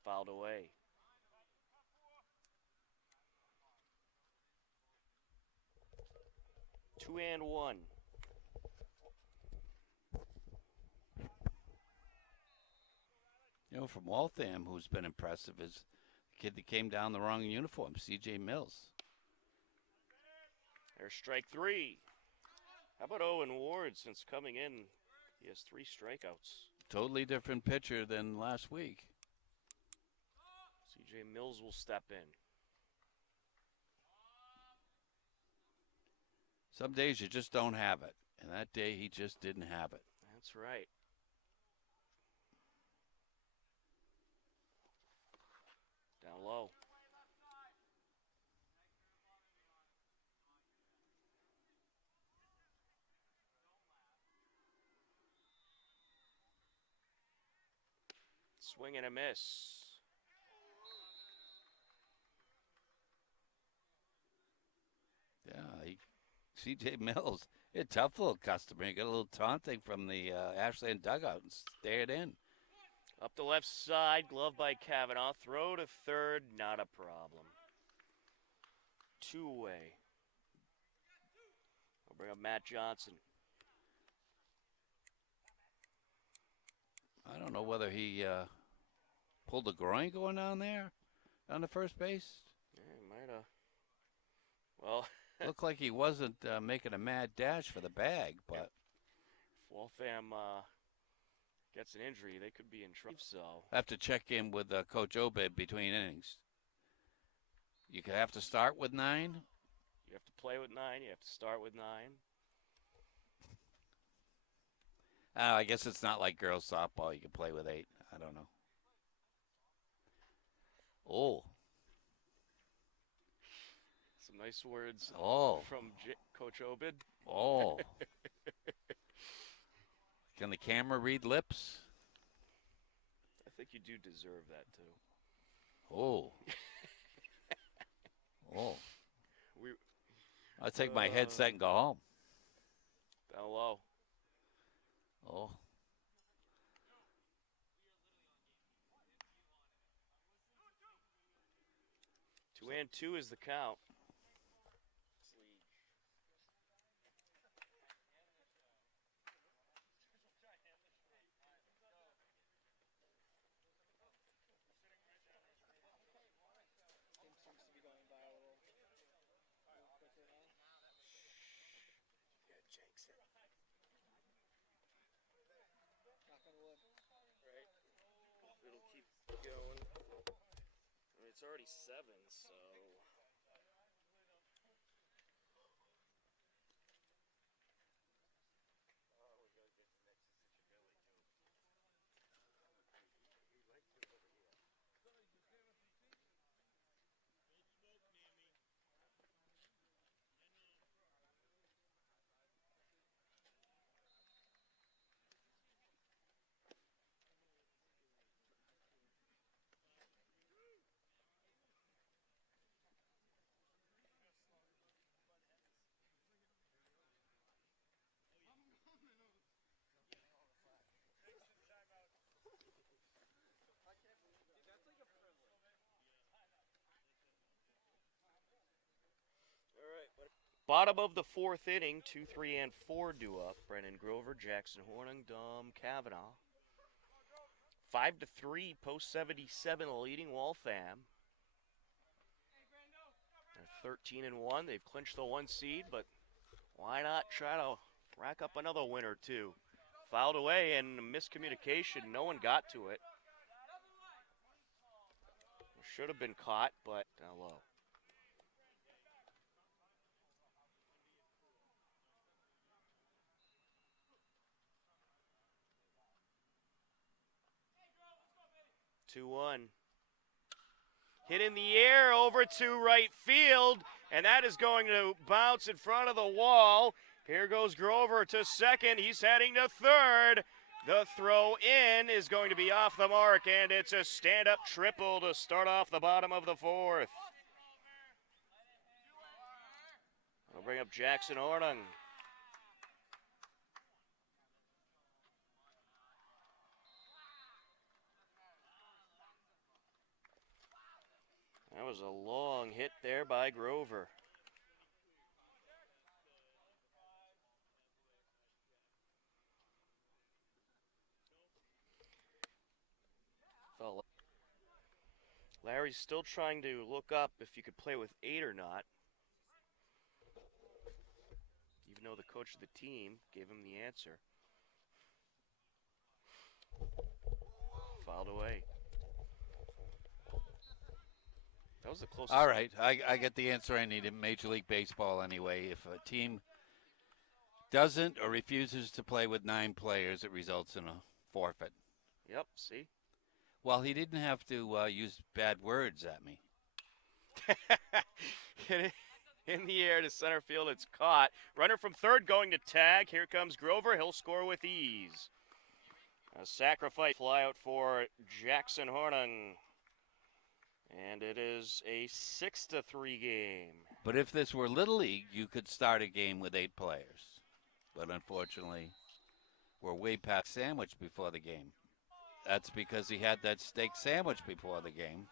Fouled away. Two and one. You know, from Waltham, who's been impressive, is the kid that came down the wrong uniform, C.J. Mills. There's strike three. How about Owen Ward? Since coming in, he has 3 strikeouts. Totally different pitcher than last week. C.J. Mills will step in. Some days you just don't have it, and that day he just didn't have it. That's right. Down low. Swing and a miss. Yeah, C.J. Mills, a tough little customer. He got a little taunting from the Ashland dugout and stared in. Up the left side, glove by Kavanaugh. Throw to third, not a problem. 2-away. I'll bring up Matt Johnson. I don't know whether he pulled a groin going down there on the first base. Yeah, he might have. Well, looked like he wasn't making a mad dash for the bag, but if Waltham gets an injury, they could be in trouble. So I have to check in with Coach Obed between innings. You could have to start with 9. You have to play with 9. You have to start with 9. I guess it's not like girls softball. You can play with 8. I don't know. Oh. Some nice words from Coach Obed. Oh. Can the camera read lips? I think you do deserve that, too. Oh. Oh. I'll take my headset and go home. Down low. Oh. 2-2 is the count. It'll keep going. I mean, it's already 7, so Bottom of the fourth inning, 2, 3, and 4 due up. Brennan Grover, Jackson Horning, Dom Kavanaugh. 5-3, post 77 leading Waltham. They're 13-1. They've clinched the 1 seed, but why not try to rack up another win or two? Fouled away and miscommunication. No one got to it. Should have been caught, but low. Two one. Hit in the air over to right field, and that is going to bounce in front of the wall. Here goes Grover to second. He's heading to third. The throw in is going to be off the mark, and it's a stand-up triple to start off the bottom of the fourth. I'll bring up Jackson Horning. That was a long hit there by Grover. Larry's still trying to look up if you could play with 8 or not. Even though the coach of the team gave him the answer. Fouled away. That was the closest. All right, I get the answer I need in Major League Baseball anyway. If a team doesn't or refuses to play with 9 players, it results in a forfeit. Yep, see? Well, he didn't have to use bad words at me. In the air to center field, it's caught. Runner from third going to tag. Here comes Grover. He'll score with ease. A sacrifice fly out for Jackson Horning. And it is a 6-3 game. But if this were Little League, you could start a game with 8 players. But unfortunately, we're way past sandwich before the game. That's because he had that steak sandwich before the game.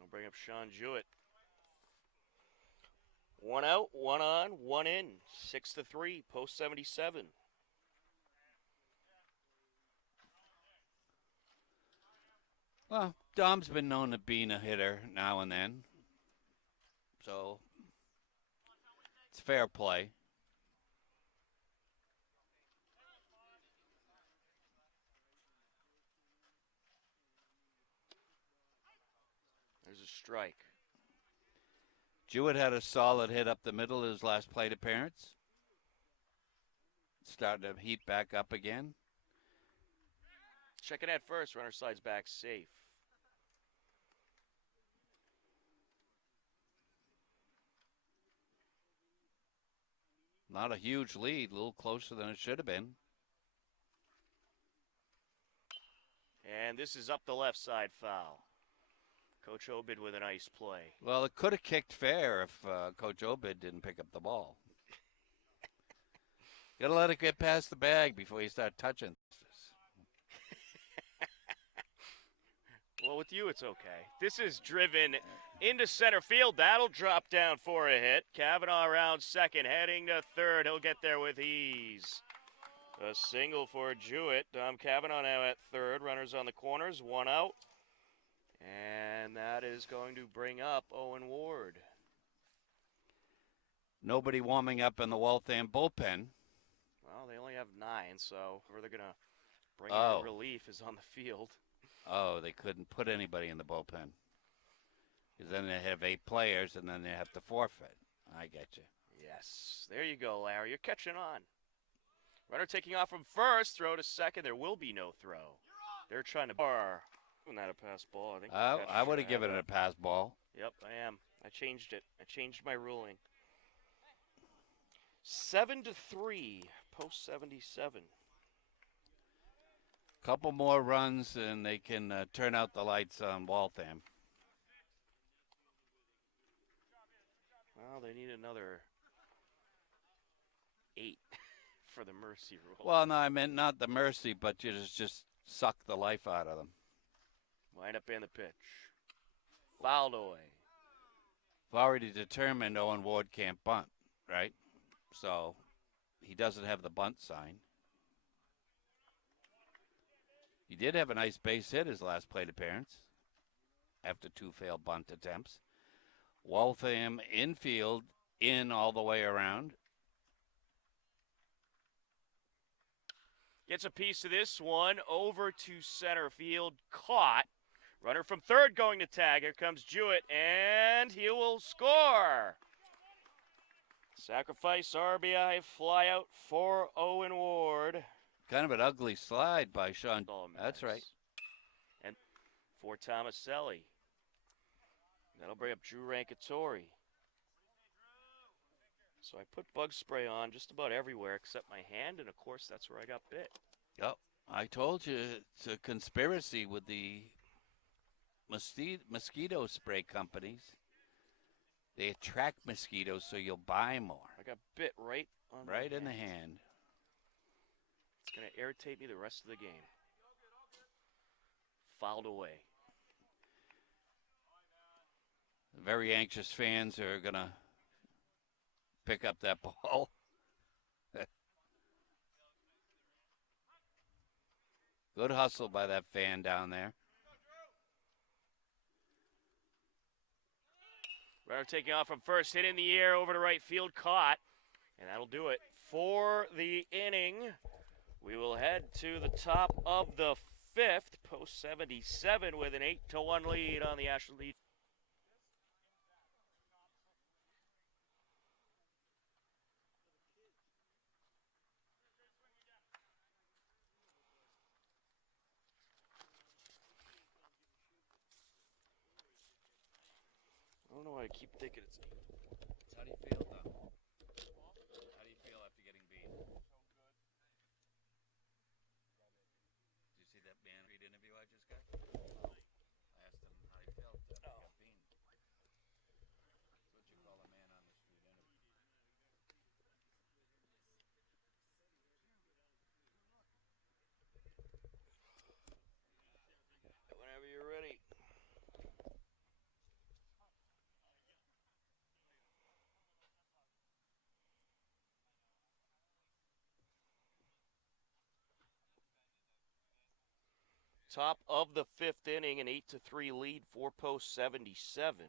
I'll bring up Sean Jewett. 1 out, 1 on, 1 in. 6-3, post 77. Well, Dom's been known to being a hitter now and then. So it's fair play. There's a strike. Jewett had a solid hit up the middle of his last plate appearance. Starting to heat back up again. Checking at first, runner slides back safe. Not a huge lead, a little closer than it should have been. And this is up the left side foul. Coach Obid with a nice play. Well, it could have kicked fair if Coach Obid didn't pick up the ball. Got to let it get past the bag before you start touching. Well, with you, it's okay. This is driven into center field. That'll drop down for a hit. Kavanaugh around second, heading to third. He'll get there with ease. A single for Jewett. Kavanaugh now at third. Runners on the corners, 1 out. And that is going to bring up Owen Ward. Nobody warming up in the Waltham bullpen. Well, they only have 9, so where they're going to bring in relief is on the field. Oh, they couldn't put anybody in the bullpen. Because then they have 8 players, and then they have to forfeit. I get you. Yes. There you go, Larry. You're catching on. Runner taking off from first. Throw to second. There will be no throw. They're trying to bar. Isn't that a pass ball? I think. I would have given it a pass ball. Yep, I am. I changed it. I changed my ruling. 7-3, post 77. Couple more runs, and they can turn out the lights on Waltham. Well, they need another 8 for the mercy rule. Well, no, I meant not the mercy, but you just suck the life out of them. Line up in the pitch. Fouled away. I've already determined Owen Ward can't bunt, right? So he doesn't have the bunt sign. He did have a nice base hit his last plate appearance after 2 failed bunt attempts. Waltham infield in all the way around. Gets a piece of this one over to center field. Caught. Runner from third going to tag. Here comes Jewett, and he will score. Sacrifice RBI flyout for Owen Ward. Kind of an ugly slide by Sean. That's right. And for Tomaselli. That'll bring up Drew Rankatori. So I put bug spray on just about everywhere except my hand, and of course that's where I got bit. Yep. I told you it's a conspiracy with the mosquito spray companies. They attract mosquitoes so you'll buy more. I got bit right on in the hand. It's going to irritate me the rest of the game. Fouled away. Very anxious fans are going to pick up that ball. Good hustle by that fan down there. Runner taking off from first, hit in the air over to right field, caught. And that'll do it for the inning. We will head to the top of the 5th, post 77 with an 8-1 lead on the Ashland lead. I don't know why I keep thinking it's... How do you feel, though? How do you feel after getting beat? Did you see that Man Street interview I just got? I asked him how he felt after he got beaten. That's what you call a man on the street interview. Whenever you're ready. Top of the 5th inning, an 8-3 lead for post 77.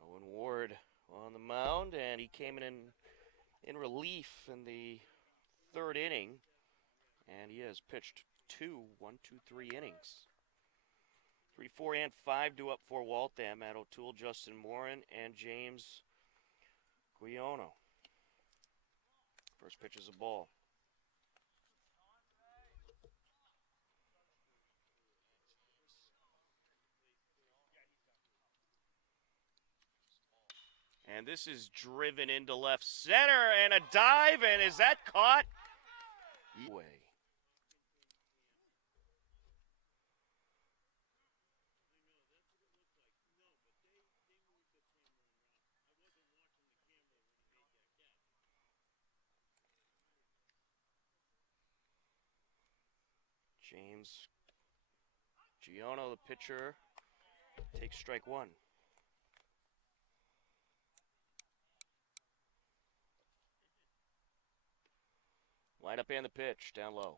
Owen Ward on the mound, and he came in relief in the 3rd inning, and he has pitched 3 innings. 3, 4, and 5 due up for Waltham. Matt O'Toole, Justin Morin, and James Guiono. First pitch is a ball. And this is driven into left center, and a dive, and is that caught? Away. James Guiono, the pitcher, takes strike 1. Line up and the pitch, down low.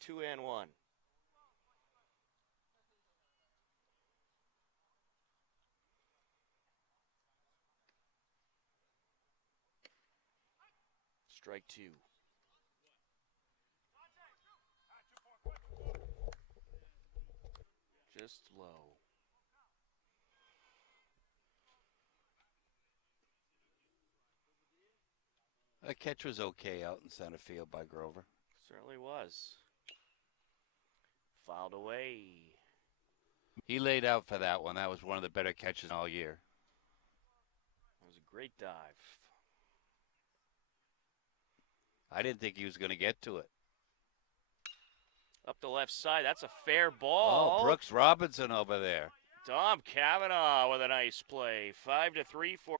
Two and one. Strike 2. Just low. That catch was okay out in center field by Grover. Certainly was. Fouled away. He laid out for that one. That was one of the better catches all year. That was a great dive. I didn't think he was going to get to it. Up the left side. That's a fair ball. Oh, Brooks Robinson over there. Tom Cavanaugh with a nice play. 5-3 for.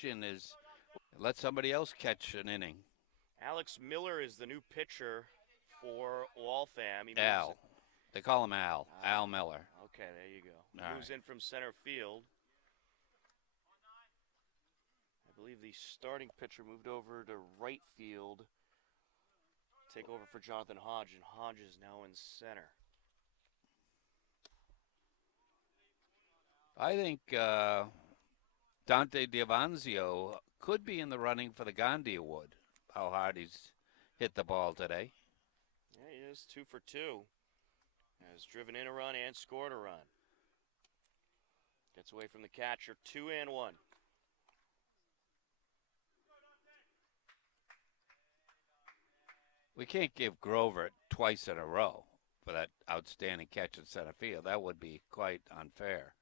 Is let somebody else catch an inning. Alex Miller is the new pitcher for Waltham. Al. They call him Al. Al Miller. Okay, there you go. All Moves right. in from center field. I believe the starting pitcher moved over to right field. Take over for Jonathan Hodge, and Hodge is now in center. I think Dante Diavanzio could be in the running for the Gandhi Award. How hard he's hit the ball today. Yeah, he is 2 for 2. Has driven in a run and scored a run. Gets away from the catcher, 2-1. We can't give Grover twice in a row for that outstanding catch in center field. That would be quite unfair.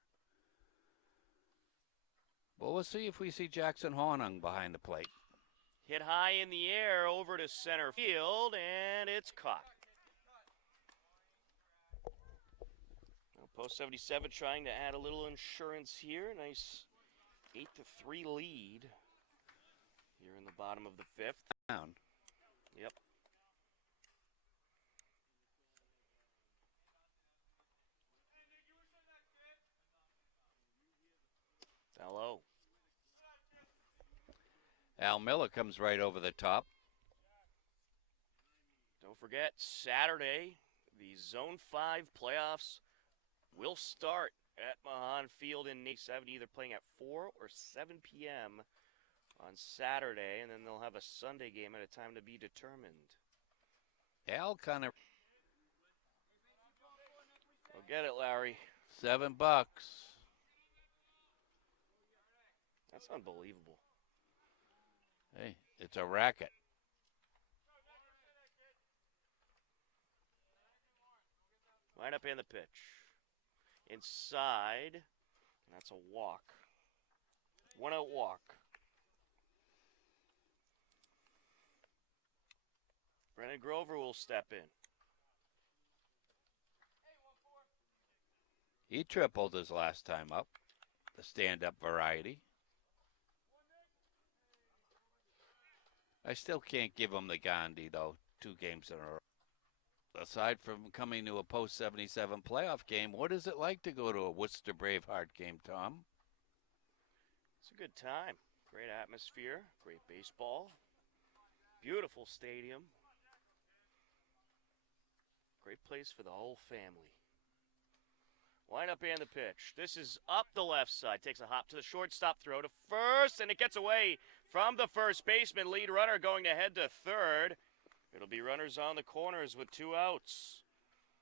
But we'll see if we see Jackson Hornung behind the plate. Hit high in the air over to center field, and it's caught. Post 77 trying to add a little insurance here. Nice 8-3 lead here in the bottom of the 5th. Down. Yep. Hello. Al Miller comes right over the top. Don't forget, Saturday, the Zone 5 playoffs will start at Mahan Field in 7, either playing at 4 or 7 p.m. on Saturday, and then they'll have a Sunday game at a time to be determined. Al kind of. Go get it, Larry. $7. That's unbelievable. Hey, it's a racket. Line up in the pitch. Inside. And that's a walk. 1-out walk. Brennan Grover will step in. He tripled his last time up. The stand-up variety. I still can't give him the Gandhi, though, 2 games in a row. Aside from coming to a post-77 playoff game, what is it like to go to a Worcester Braveheart game, Tom? It's a good time. Great atmosphere, great baseball, beautiful stadium. Great place for the whole family. Line up and the pitch. This is up the left side. Takes a hop to the shortstop, throw to first, and it gets away from the first baseman. Lead runner going to head to third. It'll be runners on the corners with 2 outs.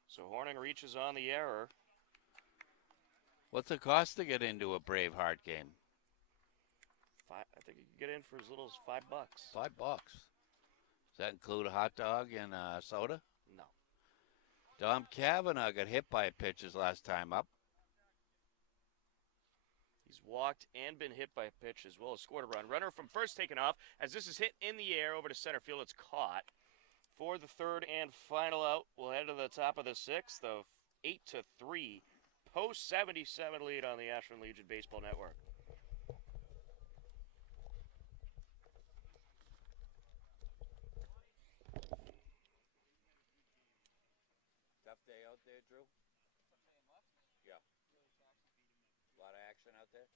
So Horning reaches on the error. What's the cost to get into a Braveheart game? I think you can get in for as little as $5. $5. Does that include a hot dog and a soda? No. Dom Cavanaugh got hit by a pitch his last time up. He's walked and been hit by a pitch as well as scored a run. Runner from first taken off as this is hit in the air over to center field. It's caught. For the third and final out, we'll head to the top of the 6th of 8-3. Post 77 lead on the Ashland Legion Baseball Network. Tough day out there, Drew? Yeah. A lot of action out there?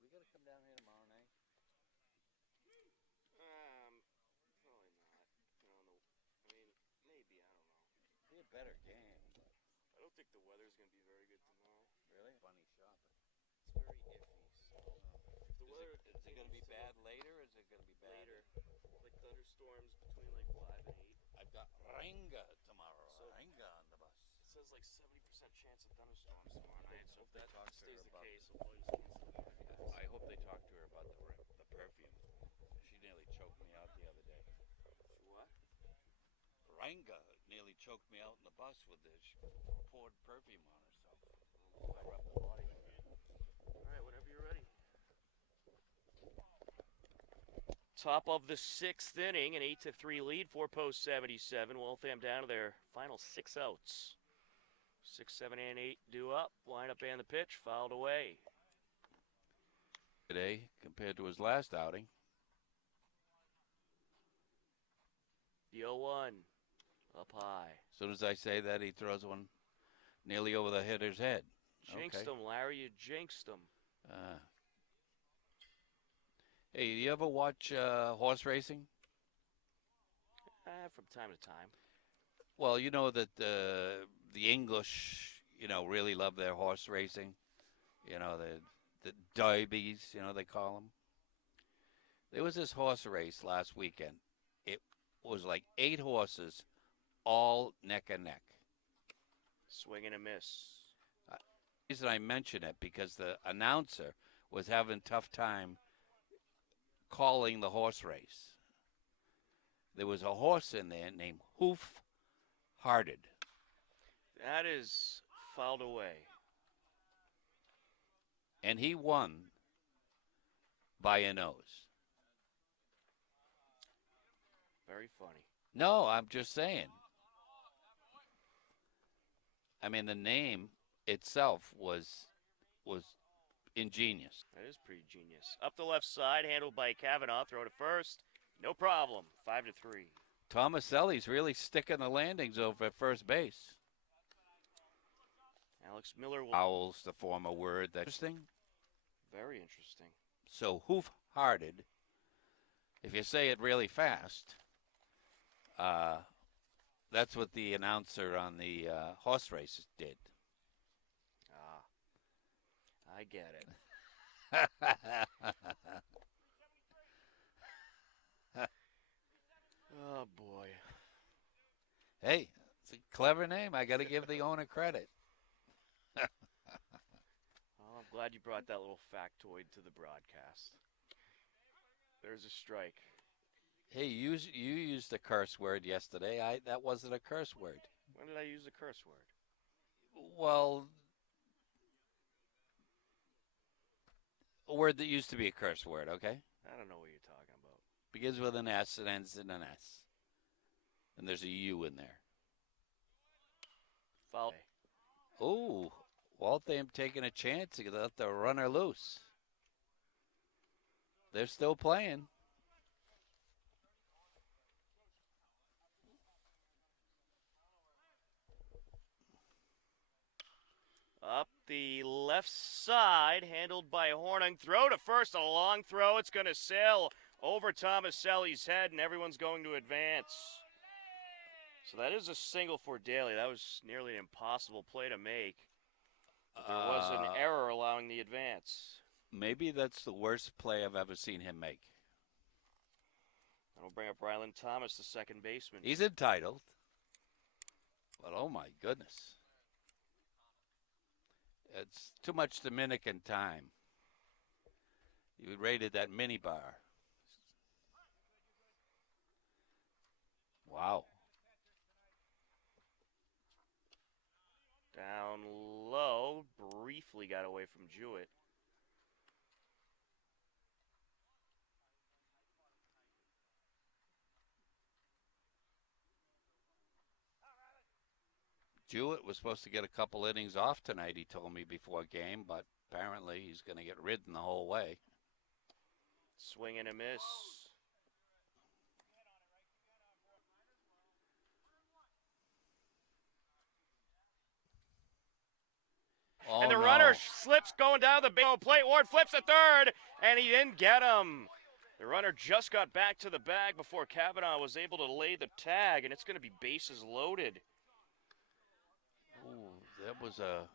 We got to come down here tomorrow night. Probably not. Maybe, I don't know. Be a better game. I don't think the weather's going to be very good tomorrow. Really? Funny shopping. It's very iffy. So if the weather Is it going to be bad later, or is it going to be bad later, like thunderstorms between like 5 and 8. I've got Ringa tomorrow. So- Ringa on the bus. It says like 70% chance of thunderstorms tomorrow night. So if They that talk to stays her the about case, we'll probably just cancel the podcast. I hope they talk to her about the perfume. She nearly choked me out the other day. What? Ringa nearly choked me out in the bus with this. She poured perfume on herself. I rubbed the body with it. All right, whenever you're ready. Top of the 6th inning, an 8-3 lead for Post 77. Waltham down to their final 6 outs. 6, 7, and 8 due up. Line up and the pitch, fouled away. Today, compared to his last outing. The 0-1 up high. As soon as I say that, he throws one nearly over the hitter's head. Jinxed him, Larry. You jinxed him. Hey, you ever watch horse racing? From time to time. Well, you know that the English, really love their horse racing. The derbies, they call them. There was this horse race last weekend. It was like 8 horses, all neck and neck. Swing and a miss. The reason I mention it because the announcer was having a tough time calling the horse race. There was a horse in there named Hoof Hearted. That is fouled away. And he won by a nose. Very funny. No, I'm just saying. I mean, the name itself was ingenious. That is pretty genius. Up the left side, handled by Kavanaugh. Throw to first. No problem. 5-3. Tomaselli's really sticking the landings over at first base. Alex Miller will. Owls to form a word that's interesting. Very interesting. So hoof-hearted, if you say it really fast, that's what the announcer on the horse races did. I get it. Oh, boy. Hey, it's a clever name. I got to give the owner credit. Well, I'm glad you brought that little factoid to the broadcast. There's a strike. Hey, you used a curse word yesterday. That wasn't a curse word. When did I use a curse word? Well, a word that used to be a curse word, okay? I don't know what you're talking about. Begins with an S and ends in an S. and there's a U in there. Foul. Oh, Waltham taking a chance to let the runner loose. They're still playing. Up the left side, handled by Hornung. Throw to first, a long throw. It's going to sail over Tomaselli's head, and everyone's going to advance. So that is a single for Daly. That was nearly an impossible play to make. There was an error allowing the advance. Maybe that's the worst play I've ever seen him make. That'll bring up Ryland Thomas, the second baseman. He's entitled. But oh my goodness. It's too much Dominican time. You rated that minibar. Wow. Down low, briefly got away from Jewett. Jewett was supposed to get a couple innings off tonight, he told me before game, but apparently he's going to get ridden the whole way. Swing and a miss. Oh, and the no. runner slips going down the big plate. Ward flips a third, and he didn't get him. The runner just got back to the bag before Kavanaugh was able to lay the tag, and it's going to be bases loaded. Ooh, that was a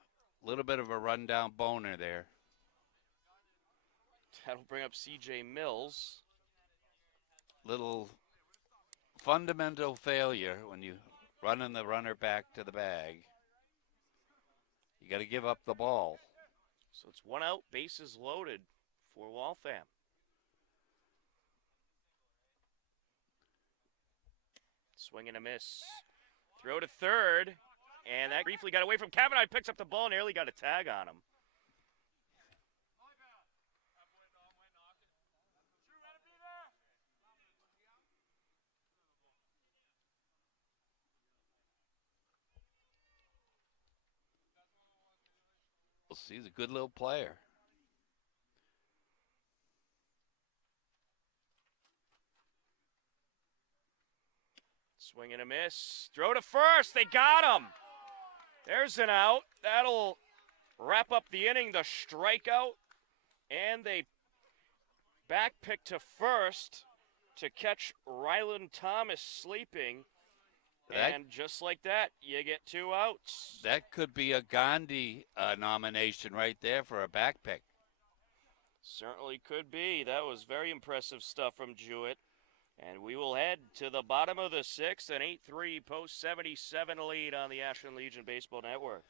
little bit of a rundown boner there. That'll bring up C.J. Mills. Little fundamental failure when you running the runner back to the bag. You got to give up the ball. So it's one out, bases loaded for Waltham. Swing and a miss. Throw to third, and that briefly got away from Kavanaugh. He picks up the ball, nearly got a tag on him. He's a good little player. Swing and a miss. Throw to first. They got him. There's an out. That'll wrap up the inning. The strikeout. And they back pick to first to catch Ryland Thomas sleeping. And just like that, you get 2 outs. That could be a Gandhi nomination right there for a back pick. Certainly could be. That was very impressive stuff from Jewett. And we will head to the bottom of the 6th, an 8-3 post-77 lead on the Ashland Legion Baseball Network.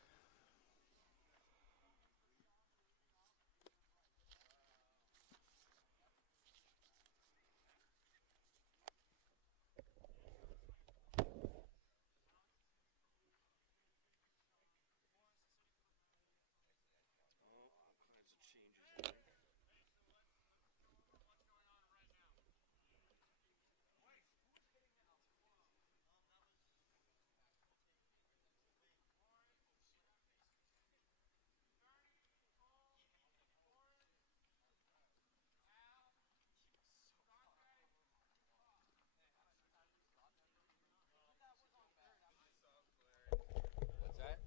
What's that?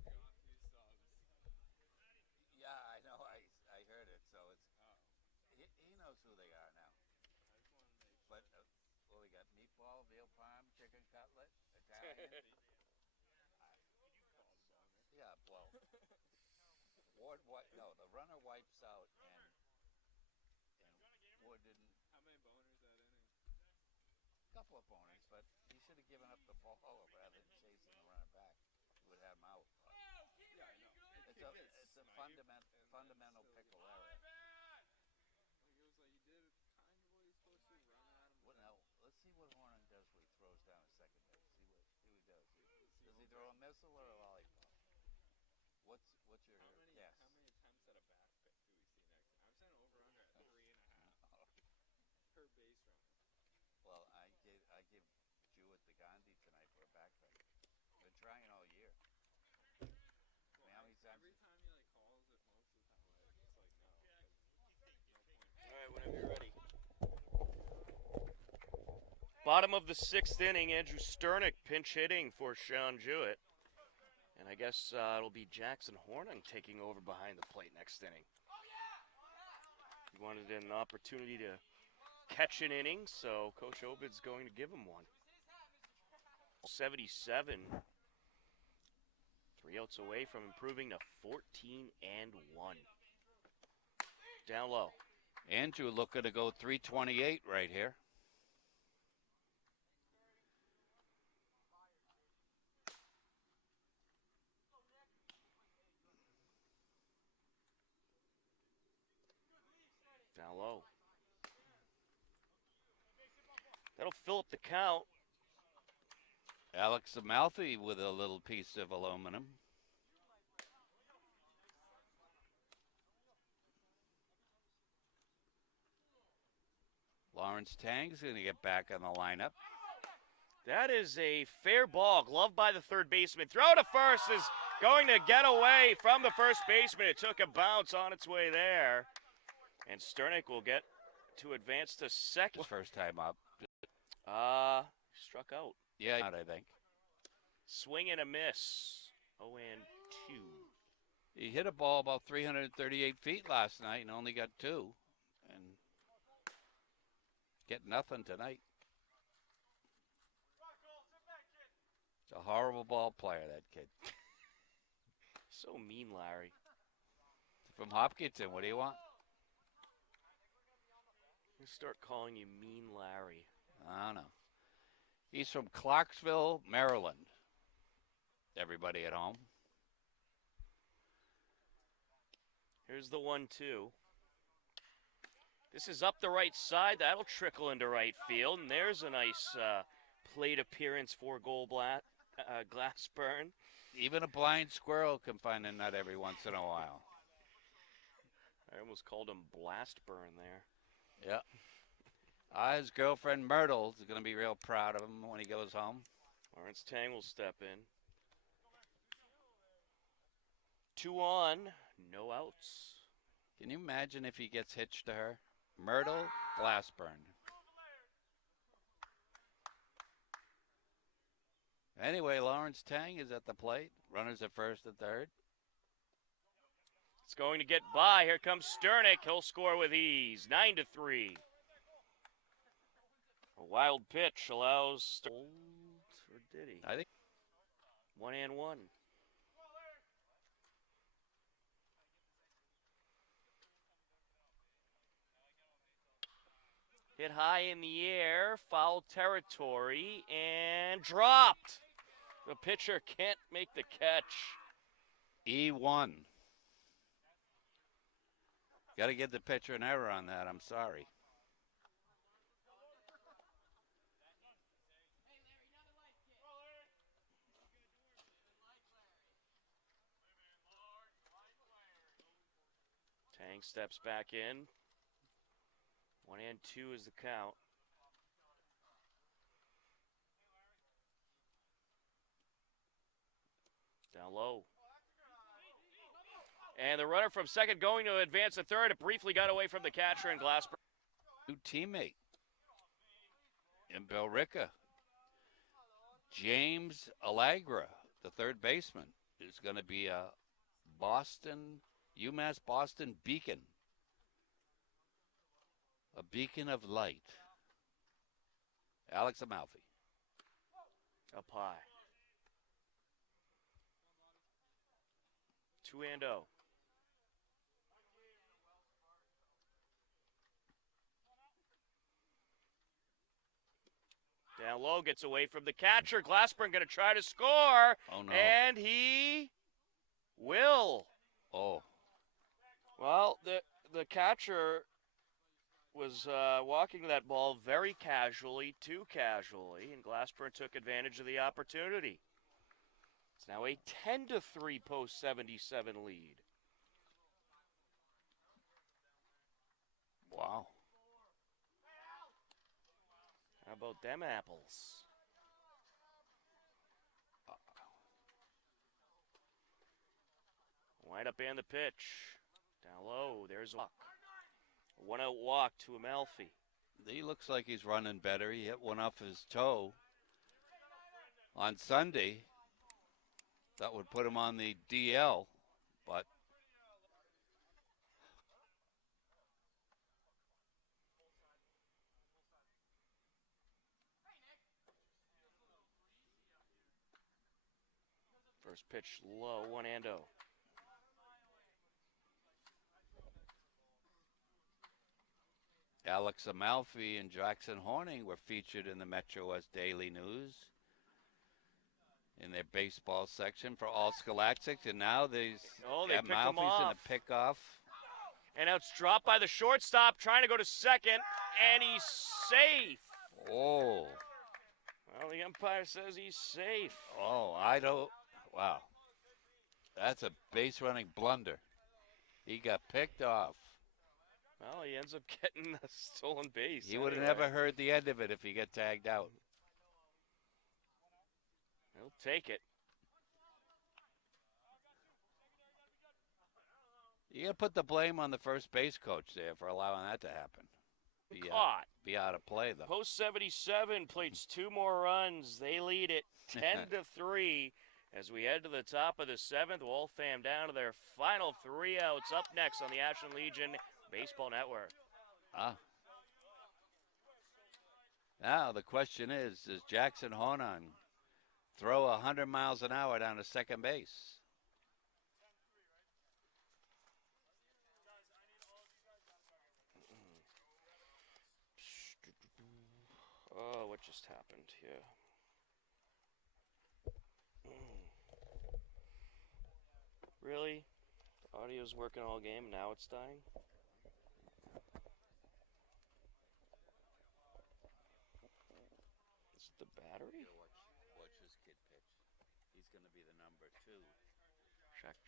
Yeah, I know. I heard it. So it's he knows who they are now. But well, we got meatball, veal parm, chicken cutlet, Italian. Yeah, well, Ward no, the runner wipes out and Ward didn't. How many boners that inning? A couple of boners, but he should have given up the ball rather than chasing the runner back. He would have him out. Yeah, I know. It's a fundamental pickle error. Like it was like he did kind of what he's supposed to, run at him. Well, now let's see what Hornan does when he throws down at second base. See what he does. Does he throw a missile or a lollipop? What's your guess? How many attempts at a back pick do we see next? I'm saying over under at 3.5 per base runner. Well, I give Jewett the Gandhi tonight for back there. Been trying all year. Well, how many times? every time he like calls it, most of the time it's like no. 'Cause no point. All right, whenever you're ready. Bottom of the 6th inning, Andrew Sternick pinch hitting for Sean Jewett. And I guess it'll be Jackson Hornung taking over behind the plate next inning. He wanted an opportunity to catch an inning, so Coach Obid's going to give him one. 77. 3 outs away from improving to 14-1. Down low. Andrew looking to go 328 right here. Down low. That'll fill up the count. Alex Amalfi with a little piece of aluminum. Lawrence Tang's going to get back on the lineup. That is a fair ball, gloved by the third baseman. Throw to first is going to get away from the first baseman. It took a bounce on its way there. And Sternick will get to advance to second. First time up. Struck out. Yeah, I think. Swing and a miss. 0-2. He hit a ball about 338 feet last night and only got 2. And get nothing tonight. It's a horrible ball player, that kid. So mean, Larry. From Hopkinton, what do you want? I'm gonna start calling you Mean Larry. I don't know. He's from Clarksville, Maryland. Everybody at home. Here's the 1-2. This is up the right side. That'll trickle into right field. And there's a nice plate appearance for Glassburn. Even a blind squirrel can find a nut every once in a while. I almost called him Blastburn there. Yeah. His girlfriend Myrtle is going to be real proud of him when he goes home. Lawrence Tang will step in. 2 on, no outs. Can you imagine if he gets hitched to her? Myrtle Glassburn. Anyway, Lawrence Tang is at the plate. Runners at first and third. It's going to get by. Here comes Sternick. He'll score with ease. 9-3. A wild pitch allows or did he? I think 1-1. Hit high in the air, foul territory, and dropped. The pitcher can't make the catch. E1. Got to give the pitcher an error on that. I'm sorry. Tang steps back in. 1-2 is the count. Down low. And the runner from second going to advance to third. It briefly got away from the catcher and Glassburn. New teammate in Billerica. James Allegra, the third baseman, is going to be a UMass Boston beacon. A beacon of light. Alex Amalfi. Up high. 2-0. Down low, gets away from the catcher. Glassburn going to try to score. Oh, no. And he will. Oh. Well, the catcher was walking that ball very casually, too casually, and Glassburn took advantage of the opportunity. It's now a 10-3 post-77 lead. Wow. How about them apples? Wind up and the pitch. Down low, there's a walk. 1-out walk to Amalfi. He looks like he's running better. He hit one off his toe on Sunday. That would put him on the DL, but First pitch low, 1-0. Alex Amalfi and Jackson Horning were featured in the Metro West Daily News in their baseball section for all Scholastics, and now they picked him Amalfi's off. in a pickoff. And now it's dropped by the shortstop, trying to go to second, and he's safe. Oh. Well, the umpire says he's safe. Oh, wow. That's a base running blunder. He got picked off. Well, he ends up getting a stolen base. He would have never heard the end of it if he got tagged out. He'll take it. You got to put the blame on the first base coach there for allowing that to happen. Caught. Be out of play, though. Post 77 plates 2 more runs. They lead it 10-3 as we head to the top of the 7th. Waltham down to their final 3 outs. Up next on the Ashland Legion Baseball Network. Now the question is, does Jackson Hornung throw 100 miles an hour down to second base? Oh, what just happened here? Really? The audio's working all game, now it's dying? Is it the battery? Watch this kid pitch. He's going to be the number 2. Check.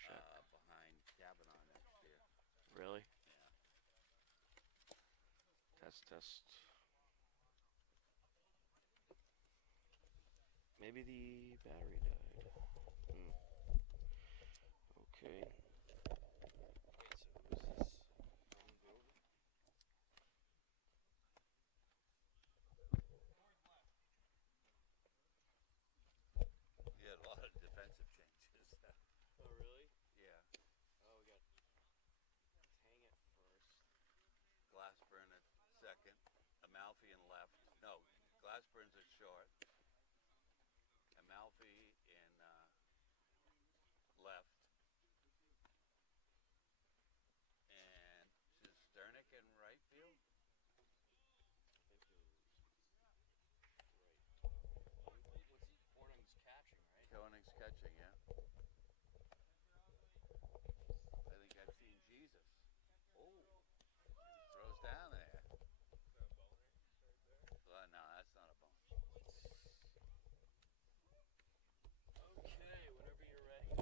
Behind Kavanaugh next year. Really? Yeah. Test. Maybe the battery died. Okay. He had a lot of defensive changes. Oh, really? Yeah. Oh, we got Tang at first. Glassburn at second. Amalfi in left. No, Glassburn's at short. Amalfi in left. And Sternick in right field? Hornung's catching, right? Hornung's catching, yeah. I think I've seen Jesus. Oh, he throws down there. Well, no, that's not a bone. Okay, whenever you're ready.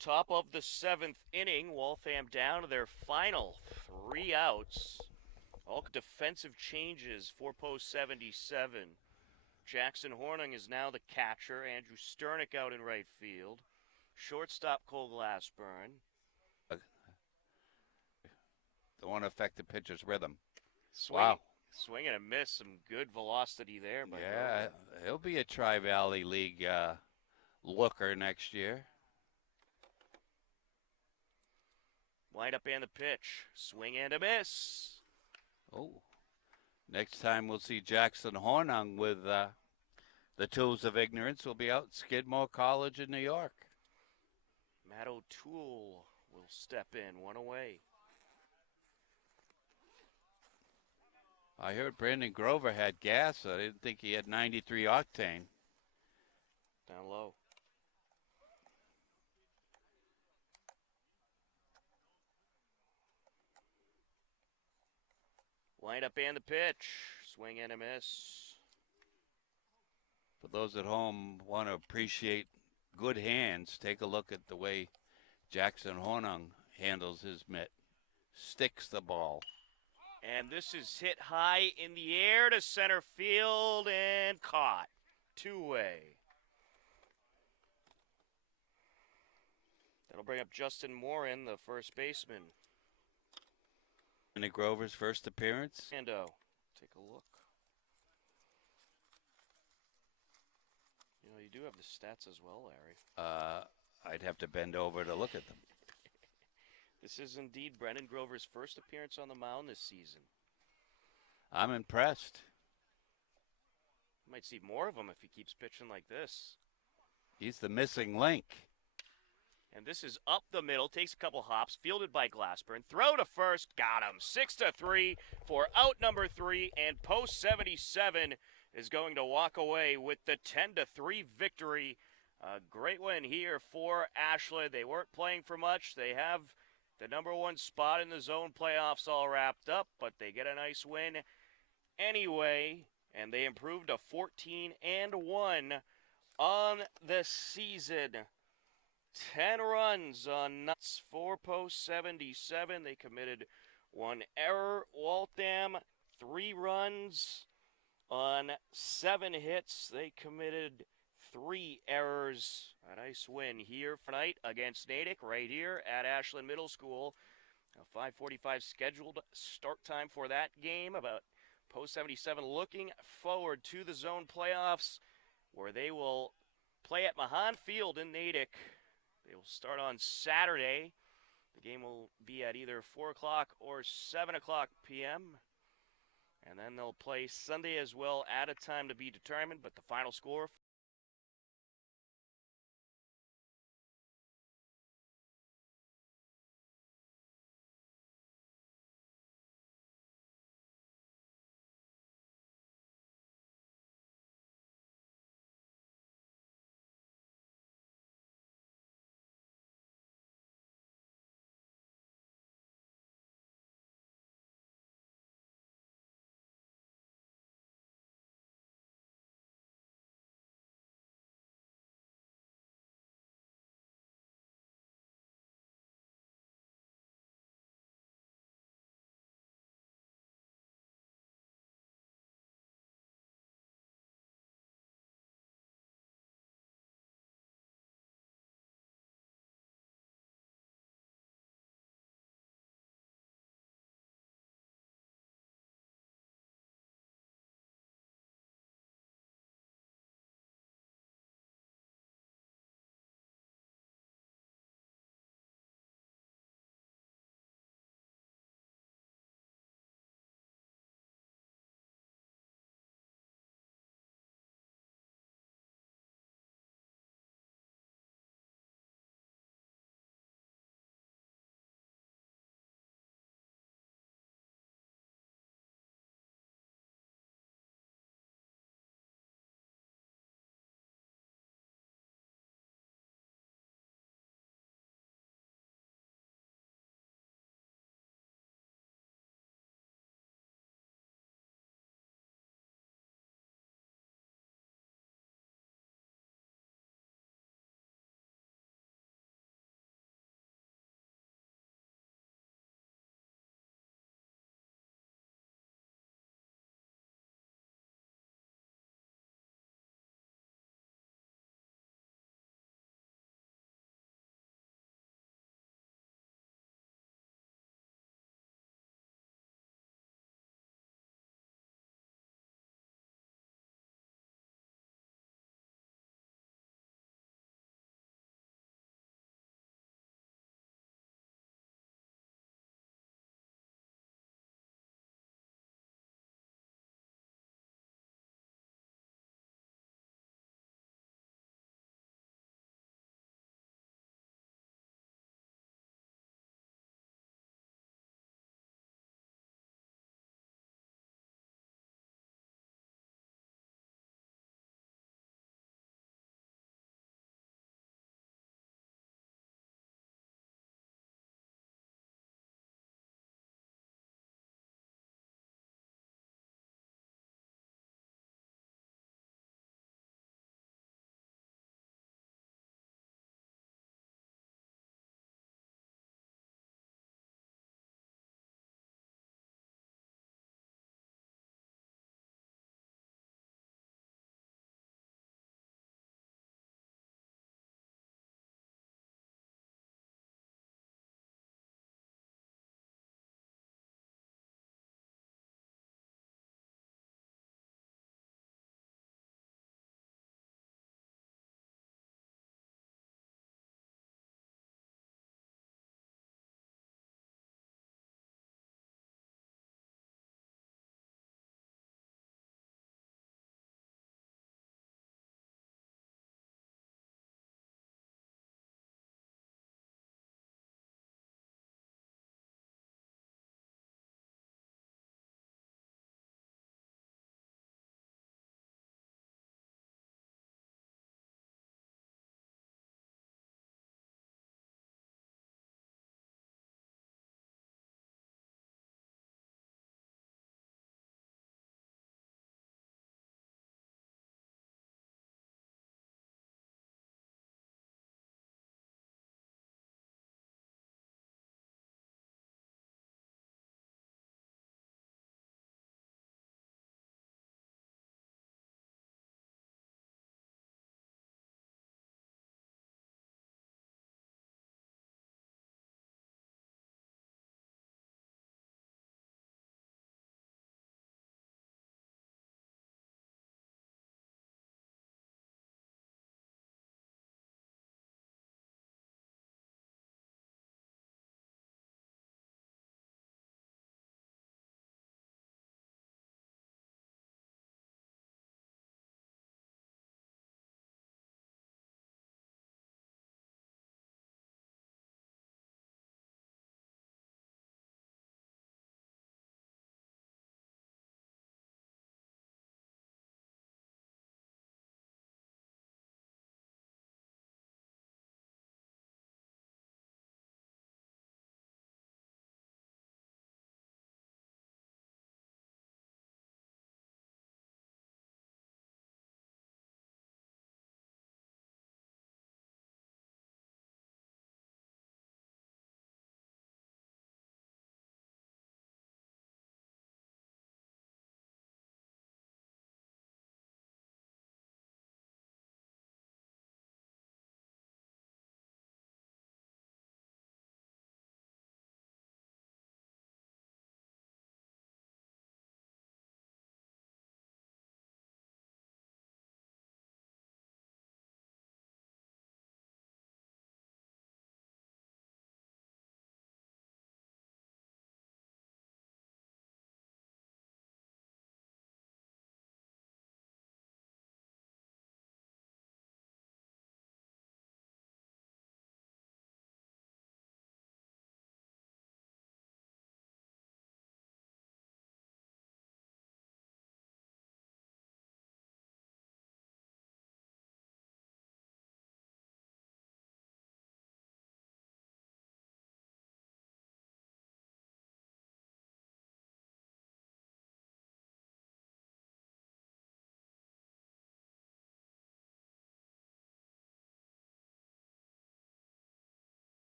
Top of the 7th inning, Waltham down to their final 3 outs. All defensive changes for post 77. Jackson Hornung is now the catcher. Andrew Sternick out in right field. Shortstop Cole Glassburn. Don't want to affect the pitcher's rhythm. Wow. Swing and a miss. Some good velocity there. Yeah, he'll be a Tri-Valley League looker next year. Wind up and the pitch. Swing and a miss. Oh. Next time we'll see Jackson Hornung with the tools of ignorance. Will be out at Skidmore College in New York. Matt O'Toole will step in. 1 away. I heard Brandon Grover had gas. I didn't think he had 93 octane. Down low. Wind up and the pitch. Swing and a miss. For those at home want to appreciate good hands, take a look at the way Jackson Hornung handles his mitt. Sticks the ball. And this is hit high in the air to center field and caught. 2-way. That'll bring up Justin Morin, the first baseman. Nick Grover's first appearance. Ando, take a look. You know, you do have the stats as well, Larry. I'd have to bend over to look at them. This is indeed Brendan Grover's first appearance on the mound this season. I'm impressed. Might see more of him if he keeps pitching like this. He's the missing link. And this is up the middle, takes a couple hops, fielded by Glassburn. Throw to first, got him. 6-3 for out number 3, and post 77 is going to walk away with the 10-3 victory. A great win here for Ashland. They weren't playing for much. They have the number 1 spot in the zone playoffs all wrapped up, but they get a nice win anyway, and they improved to 14-1 on the season. 10 runs on nuts for post 77. They committed 1 error. Waltham, 3 runs on 7 hits. They committed 3 errors. A nice win here tonight against Natick right here at Ashland Middle School. A 5:45 scheduled start time for that game. About post 77 looking forward to the zone playoffs, where they will play at Mahan Field in Natick. They will start on Saturday. The game will be at either 4 o'clock or 7 o'clock p.m. And then they'll play Sunday as well at a time to be determined, but the final score